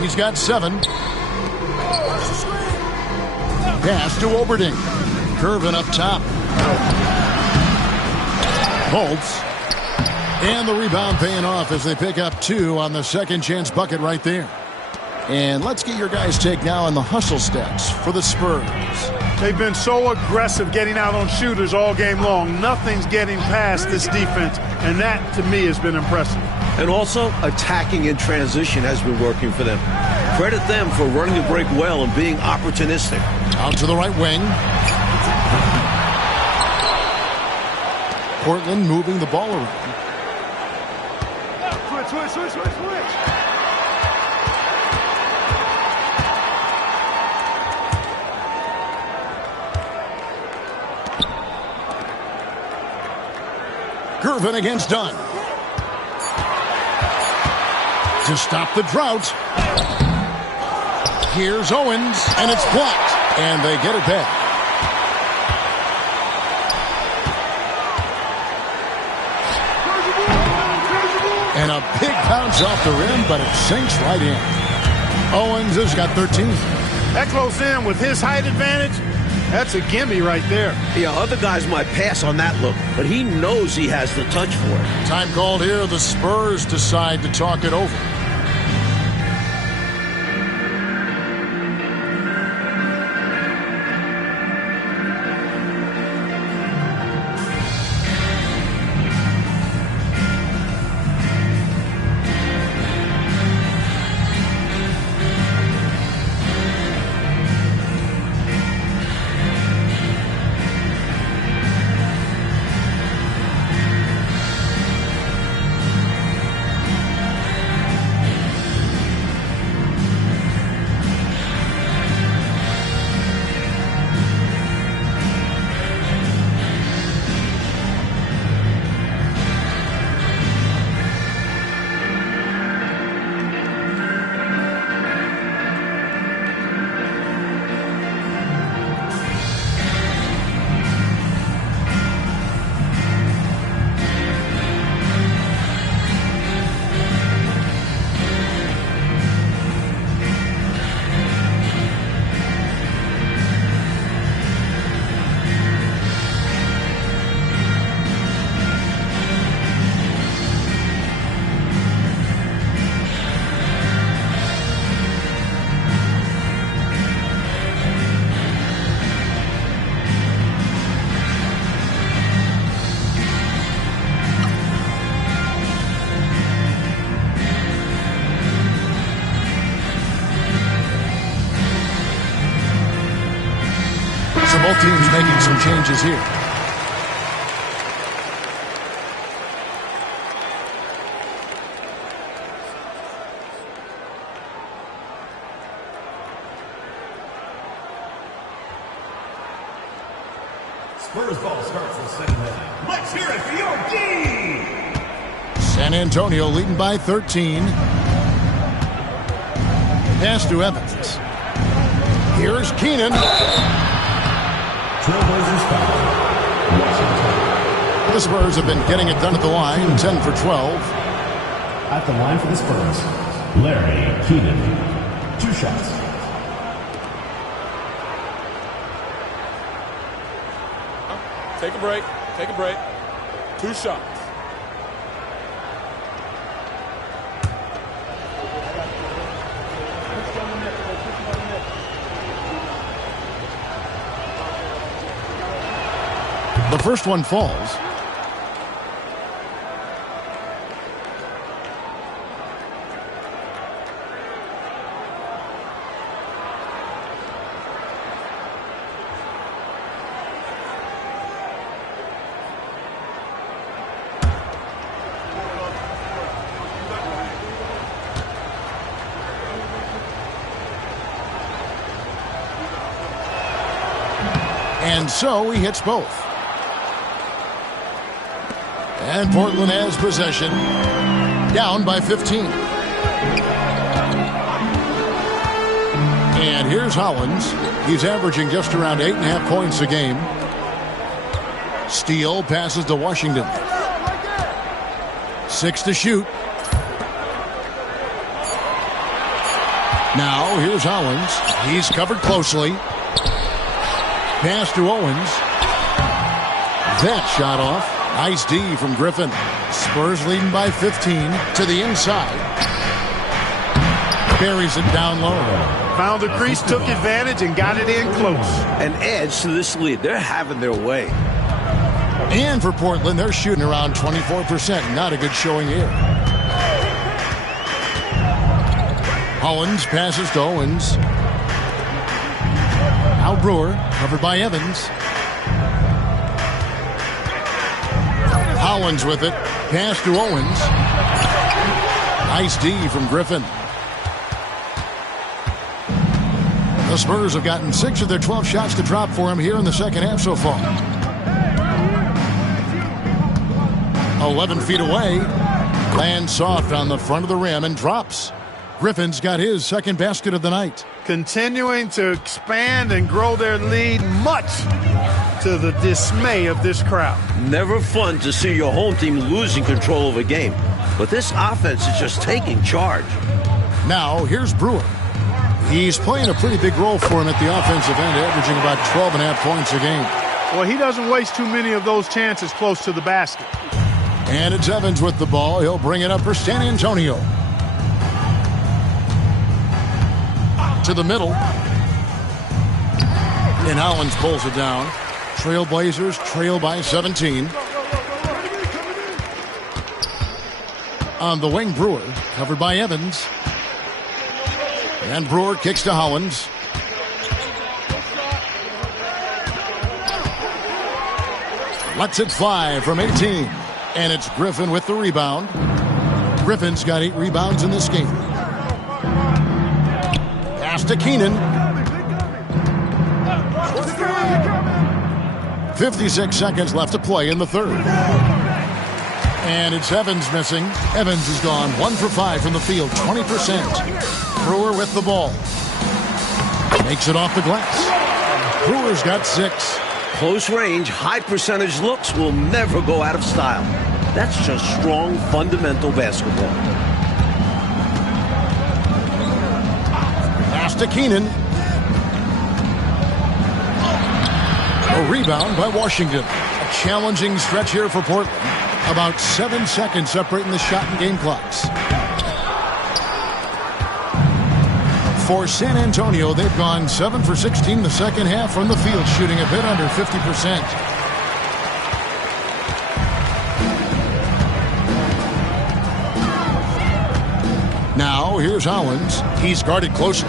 He's got 7. Pass to Oberding. Gervin up top. Holtz. And the rebound paying off as they pick up 2 on the second chance bucket right there. And let's get your guys' take now on the hustle stats for the Spurs. They've been so aggressive getting out on shooters all game long. Nothing's getting past this defense, and that, to me, has been impressive. And also, attacking in transition has been working for them. Credit them for running the break well and being opportunistic. Out to the right wing. Portland moving the ball around. Switch. Gervin against Dunn. To stop the drought. Here's Owens, and it's blocked. And they get it back. And a big bounce off the rim, but it sinks right in. Owens has got 13. That close in with his height advantage, that's a gimme right there. Yeah, other guys might pass on that look, but he knows he has the touch for it. Time called here. The Spurs decide to talk it over. Both teams making some changes here. Spurs ball starts the second half. Let's hear it for your D! San Antonio leading by 13. Pass to Evans. Here's Keenan. Trailblazers foul. Washington. The Spurs have been getting it done at the line, 10 for 12. At the line for the Spurs, Larry Keenan. 2 shots. Take a break. Take a break. 2 shots. The first one falls. And so he hits both. And Portland has possession. Down by 15. And here's Hollins. He's averaging just around 8.5 points a game. Steele passes to Washington. 6 to shoot. Now here's Hollins. He's covered closely. Pass to Owens. That shot off. Nice D from Griffin. Spurs leading by 15 to the inside. Buries it down low. Found the crease, took advantage, and got it in close. And adds to this lead. They're having their way. And for Portland, they're shooting around 24%. Not a good showing here. Hollins passes to Owens. Now Brewer, covered by Evans. Hollins with it. Pass to Owens. Nice D from Griffin. The Spurs have gotten 6 of their 12 shots to drop for him here in the second half so far. 11 feet away. Lands soft on the front of the rim and drops. Griffin's got his second basket of the night. Continuing to expand and grow their lead, much to the dismay of this crowd. Never fun to see your home team losing control of a game. But this offense is just taking charge. Now, here's Brewer. He's playing a pretty big role for him at the offensive end, averaging about 12.5 points a game. Well, he doesn't waste too many of those chances close to the basket. And it's Evans with the ball. He'll bring it up for San Antonio. To the middle. And Hollins pulls it down. Trailblazers trail by 17. On the wing, Brewer, covered by Evans. And Brewer kicks to Hollins. Lets it fly from 18. And it's Griffin with the rebound. Griffin's got 8 rebounds in this game. Pass to Keenan. 56 seconds left to play in the third. And it's Evans missing. Evans is gone 1 for 5 from the field, 20%. Brewer with the ball. Makes it off the glass. Brewer's got 6. Close range, high percentage looks will never go out of style. That's just strong, fundamental basketball. Pass to Keenan. A rebound by Washington. A challenging stretch here for Portland. About 7 seconds separating the shot and game clocks. For San Antonio, they've gone 7 for 16 the second half from the field, shooting a bit under 50%. Now, here's Hollins. He's guarded closer.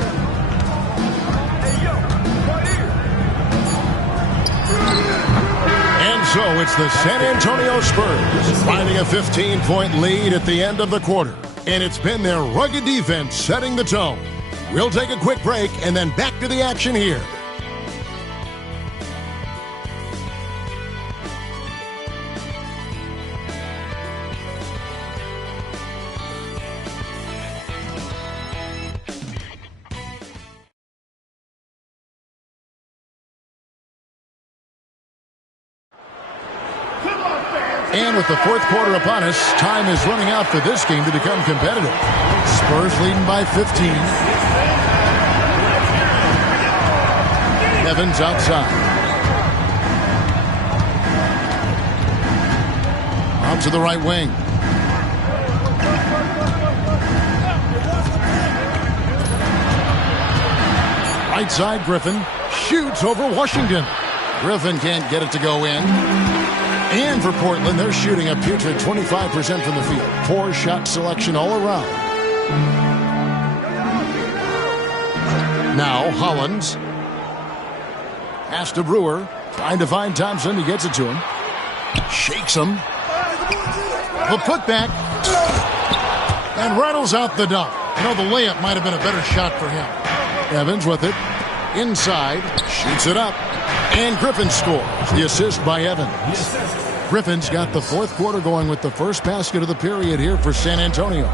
so it's the San Antonio Spurs finding a 15-point lead at the end of the quarter. And it's been their rugged defense setting the tone. We'll take a quick break and then back to the action here. And with the fourth quarter upon us, time is running out for this game to become competitive. Spurs leading by 15. Evans outside. Out to the right wing. Right side, Griffin shoots over Washington. Griffin can't get it to go in. And for Portland, they're shooting a putrid 25% from the field. Poor shot selection all around. Now, Hollins. Pass to Brewer. Trying to find Thompson. He gets it to him. Shakes him. The putback. And rattles out the dunk. You know, the layup might have been a better shot for him. Evans with it. Inside. Shoots it up. And Griffin scores. The assist by Evans. Griffin's got the fourth quarter going with the first basket of the period here for San Antonio.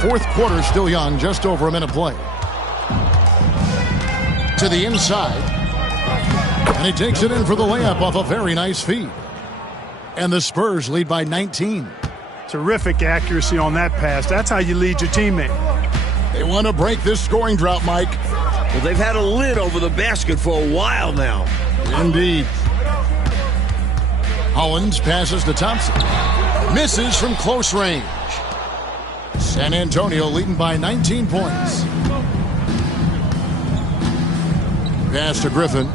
Fourth quarter still young, just over a minute play. To the inside. And he takes it in for the layup off a very nice feed. And the Spurs lead by 19. Terrific accuracy on that pass. That's how you lead your teammate. They want to break this scoring drought, Mike. Well, they've had a lid over the basket for a while now. Indeed. Hollins passes to Thompson. Misses from close range. San Antonio leading by 19 points. Pass to Griffin.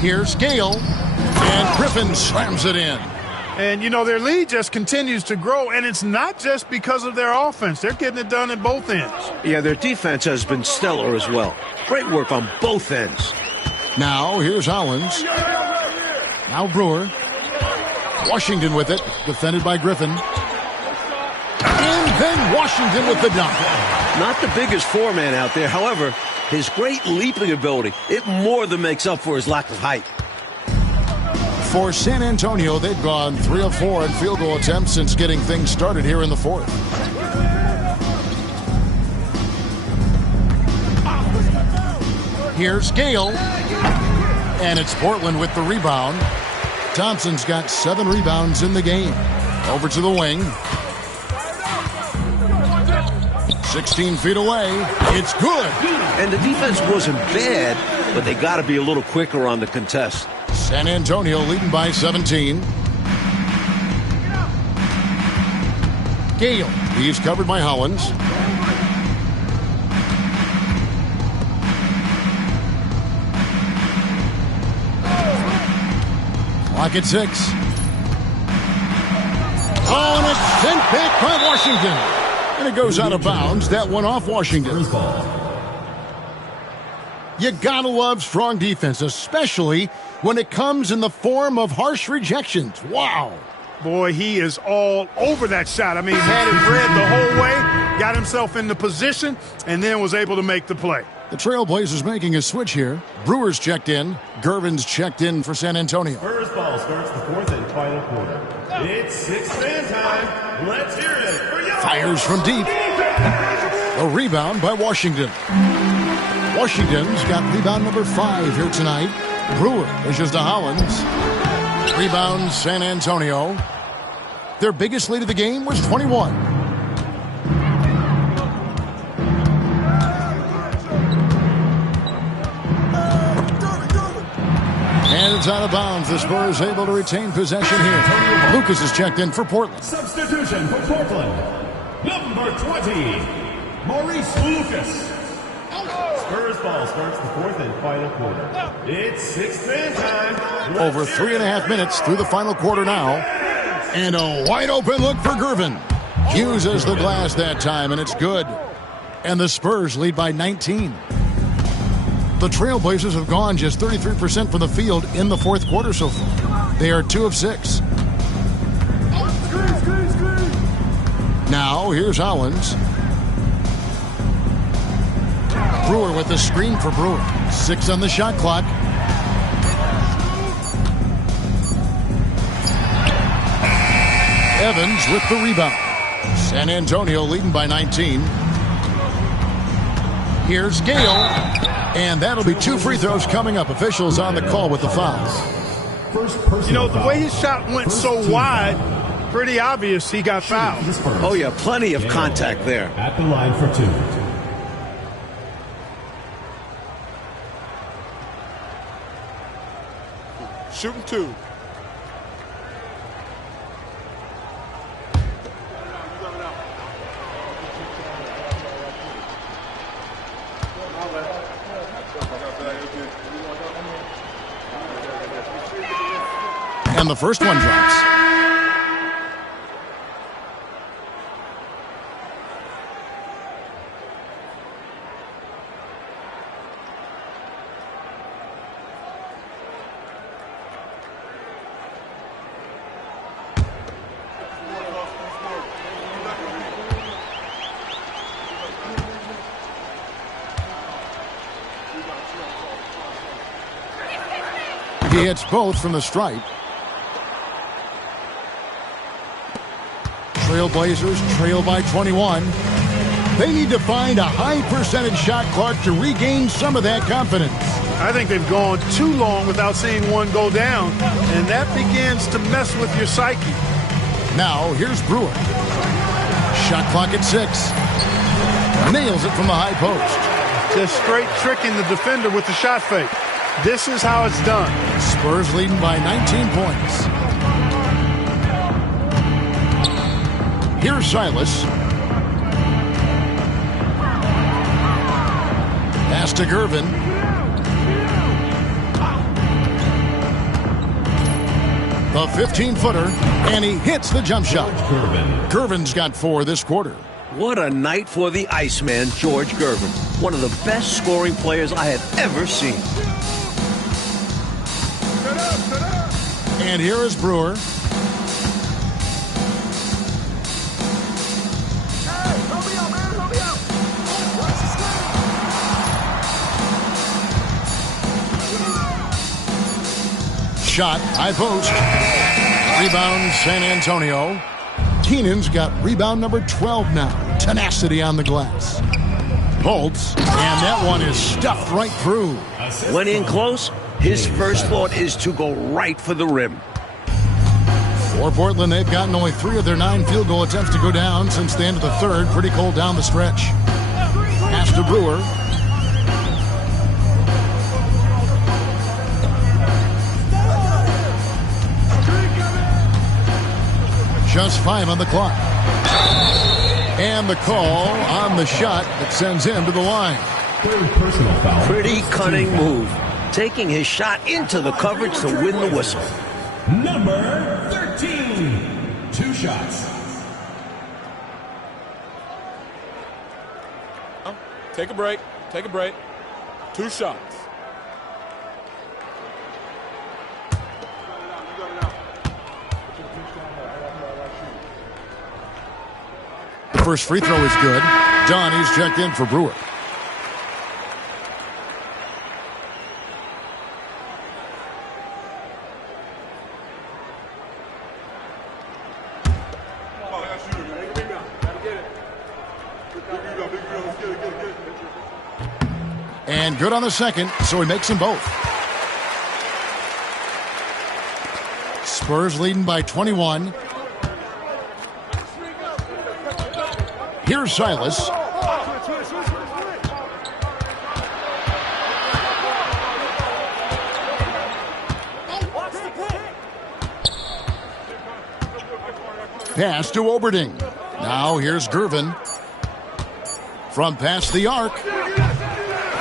Here's Gale. And Griffin slams it in. And, you know, their lead just continues to grow, and it's not just because of their offense. They're getting it done at both ends. Yeah, their defense has been stellar as well. Great work on both ends. Now, here's Hollins. Now Brewer. Washington with it, defended by Griffin. And then Washington with the dunk. Not the biggest four-man out there. However, his great leaping ability, it more than makes up for his lack of height. For San Antonio, they've gone 3 of 4 in field goal attempts since getting things started here in the fourth. Here's Gale. And it's Portland with the rebound. Thompson's got 7 rebounds in the game. Over to the wing. 16 feet away. It's good. And the defense wasn't bad, but they got to be a little quicker on the contest. San Antonio leading by 17. Gale. He's covered by Hollins. Clock at 6. Oh, and it's sent back by Washington. And it goes out of bounds. That one off Washington. You gotta love strong defense, especially when it comes in the form of harsh rejections. Wow. Boy, he is all over that shot. I mean, had it read the whole way, got himself into position, and then was able to make the play. The Trailblazers making a switch here. Brewers checked in. Gervin's checked in for San Antonio. Spurs ball starts the fourth and final quarter. It's six-man time. Let's hear it for you. Fires from deep. A rebound by Washington. Washington's got rebound number 5 here tonight. Brewer pushes to Hollins. Rebounds San Antonio. Their biggest lead of the game was 21. And it's out of bounds. The Spurs able to retain possession here. Lucas is checked in for Portland. Substitution for Portland. Number 20, Maurice Lucas. Spurs ball starts the fourth and final quarter. It's six-man time. Over 3.5 minutes through the final quarter now. And a wide open look for Gervin. uses the glass that time, and it's good. And the Spurs lead by 19. The Trailblazers have gone just 33% from the field in the fourth quarter so far. They are 2 of 6. Now, here's Hollins. Brewer with the screen for Brewer. 6 on the shot clock. Evans with the rebound. San Antonio leading by 19. Here's Gale. And that'll be 2 free throws coming up. Officials on the call with the fouls. You know, the way his shot went so wide, pretty obvious he got fouled. Oh, yeah, plenty of contact there. At the line for 2. Shooting 2. And the first one drops. He hits both from the stripe. Trailblazers trail by 21. They need to find a high percentage shot clock to regain some of that confidence. I think they've gone too long without seeing one go down, and that begins to mess with your psyche. Now, here's Brewer. Shot clock at 6. Nails it from the high post. Just straight tricking the defender with the shot fake. This is how it's done. Spurs leading by 19 points. Here's Silas. Pass to Gervin. The 15-footer, and he hits the jump shot. Gervin's got 4 this quarter. What a night for the Iceman, George Gervin. One of the best scoring players I have ever seen. And here is Brewer. Shot, high post. Rebound, San Antonio. Keenan's got rebound number 12 now. Tenacity on the glass. Bolts, and that one is stuffed right through. When in close, his first thought is to go right for the rim. For Portland, they've gotten only 3 of their 9 field goal attempts to go down since the end of the third. Pretty cold down the stretch. Pass to Brewer. Just 5 on the clock. And the call on the shot that sends him to the line. Personal foul. Pretty cunning move. Taking his shot into the coverage to win the whistle. Number 13. 2 shots. Take a break. Take a break. 2 shots. First free throw is good. Donnie's checked in for Brewer. And good on the second, so he makes them both. Spurs leading by 21. Here's Silas. Pass to Oberding. Now here's Gervin. From past the arc.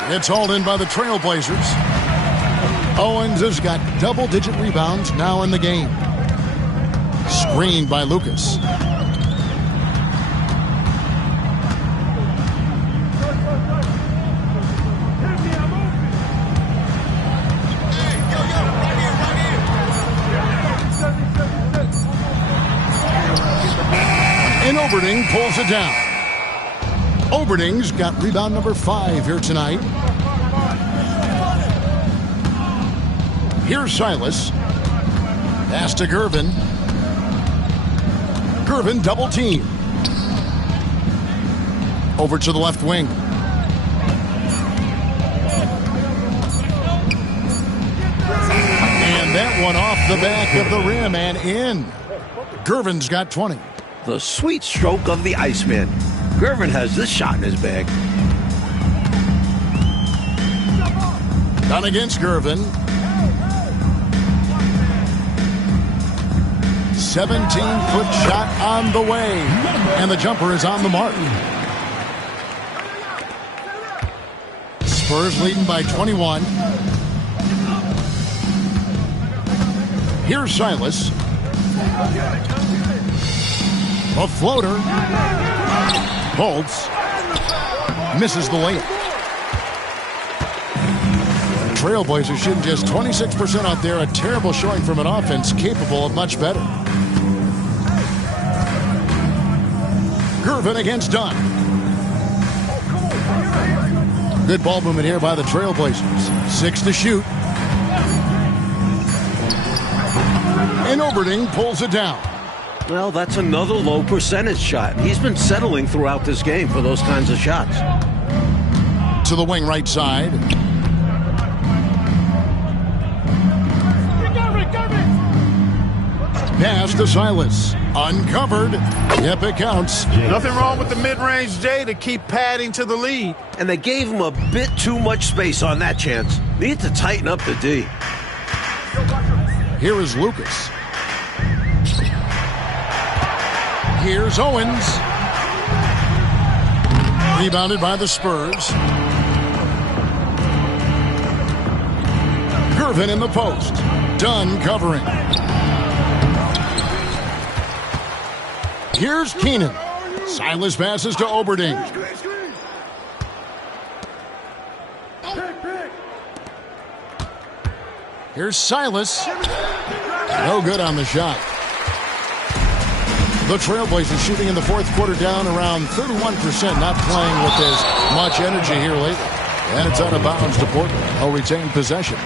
It's hauled in by the Trailblazers. Owens has got double-digit rebounds now in the game. Screened by Lucas. Oberding pulls it down. Oberding's got rebound number 5 here tonight. Here's Silas. Pass to Gervin. Gervin double team. Over to the left wing. And that one off the back of the rim and in. Gervin's got 20. The sweet stroke of the Iceman. Gervin has this shot in his bag. Done against Gervin. 17-foot shot on the way. And the jumper is on the mark. Spurs leading by 21. Here's Silas. A floater. Holds. Misses the layup. Trailblazers shooting just 26% out there. A terrible showing from an offense capable of much better. Gervin against Dunn. Good ball movement here by the Trailblazers. 6 to shoot. And Oberding pulls it down. Well, that's another low percentage shot. He's been settling throughout this game for those kinds of shots. To the wing right side. Pass to Silas. Uncovered. Yep, it counts. Nothing wrong with the mid-range J to keep padding to the lead. And they gave him a bit too much space on that chance. Need to tighten up the D. Here is Lucas. Here's Owens. Rebounded by the Spurs. Gervin in the post. Dunn covering. Here's Keenan. Silas passes to Oberding. Here's Silas. No good on the shot. The Trailblazers shooting in the fourth quarter down around 31%, not playing with as much energy here lately. And it's out of bounds to Portland. They'll retain possession.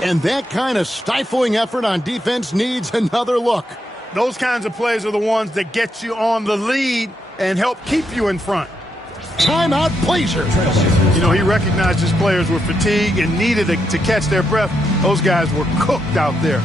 And that kind of stifling effort on defense needs another look. Those kinds of plays are the ones that get you on the lead and help keep you in front. Timeout, Blazers. You know, he recognized his players were fatigued and needed to catch their breath. Those guys were cooked out there.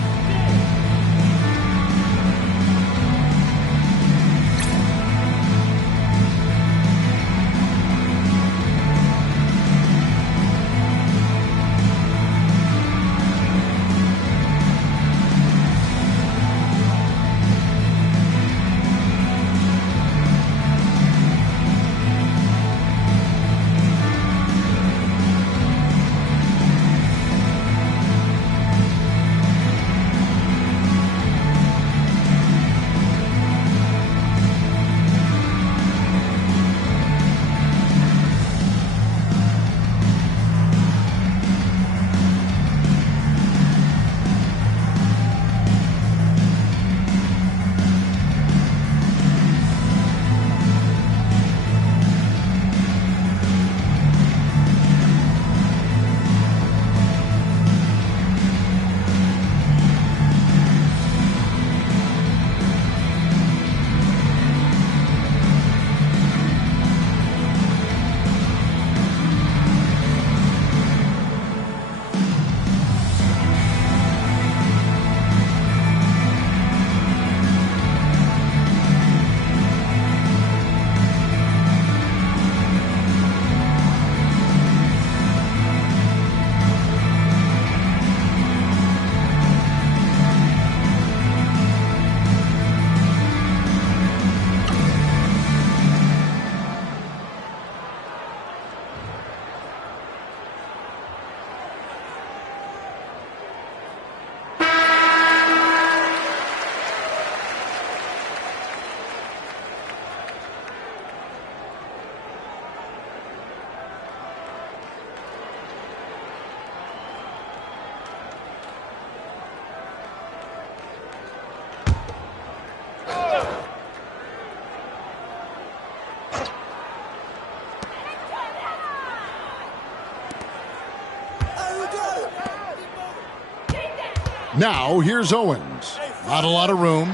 Now here's Owens. Not a lot of room.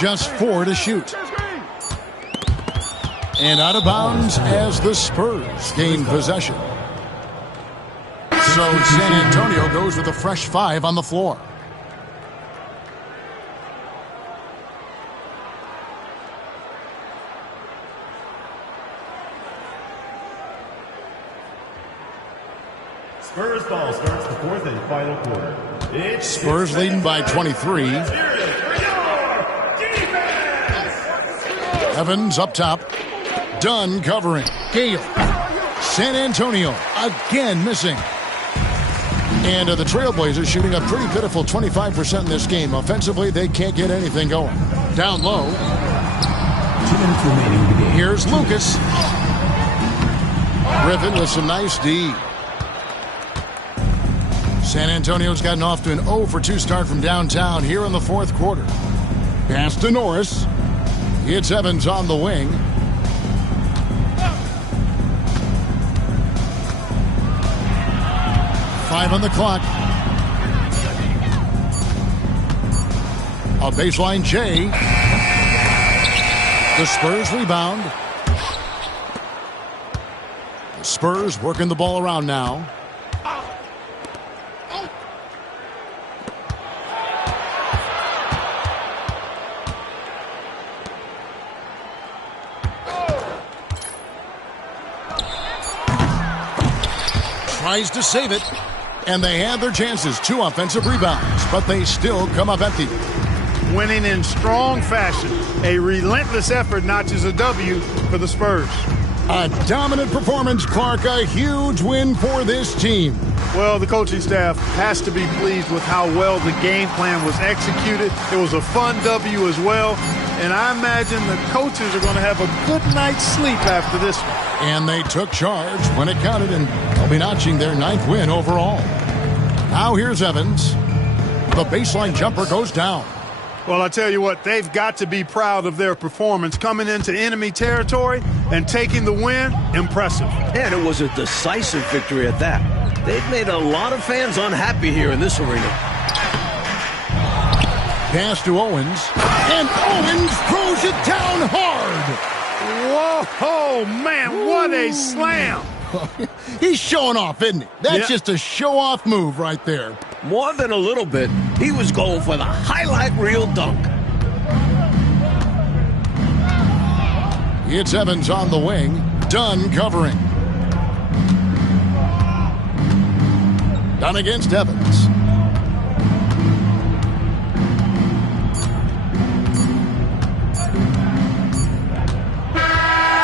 Just 4 to shoot. And out of bounds as the Spurs gain possession. So San Antonio goes with a fresh 5 on the floor. Spurs ball starts the fourth and final quarter. It's Spurs leading by 23. Evans up top. Dunn covering. Gale. San Antonio again missing. And the Trailblazers shooting a pretty pitiful 25% in this game. Offensively, they can't get anything going. Down low. 2 minutes remaining in the game. Here's Lucas. Griffin with some nice D. San Antonio's gotten off to an 0 for 2 start from downtown here in the fourth quarter. Pass to Norris. It's Evans on the wing. Five on the clock. A baseline J. The Spurs rebound. The Spurs working the ball around now. Tries to save it, and they had their chances. 2 offensive rebounds, but they still come up empty. Winning in strong fashion. A relentless effort notches a W for the Spurs. A dominant performance, Clark. A huge win for this team. Well, the coaching staff has to be pleased with how well the game plan was executed. It was a fun W as well, and I imagine the coaches are going to have a good night's sleep after this one. And they took charge when it counted, and they'll be notching their 9th win overall. Now here's Evans. The baseline jumper goes down. Well, I tell you what, they've got to be proud of their performance coming into enemy territory and taking the win. Impressive. And it was a decisive victory at that. They've made a lot of fans unhappy here in this arena. Pass to Owens, and Owens throws it down hard. Whoa, man, what a slam. He's showing off, isn't he? That's just a show-off move right there. More than a little bit. He was going for the highlight reel dunk. It's Evans on the wing. Dunn covering. Dunn against Evans.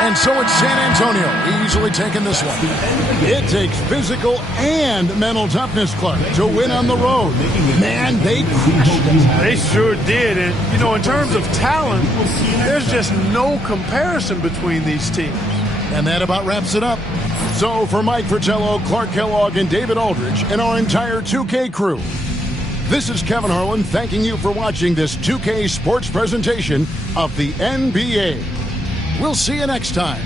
And so it's San Antonio easily taking this one. It takes physical and mental toughness, Clark, to win on the road. Man, they crushed it. They sure did. And, you know, in terms of talent, there's just no comparison between these teams. And that about wraps it up. So for Mike Fratello, Clark Kellogg, and David Aldridge, and our entire 2K crew, this is Kevin Harlan thanking you for watching this 2K Sports presentation of the NBA. We'll see you next time.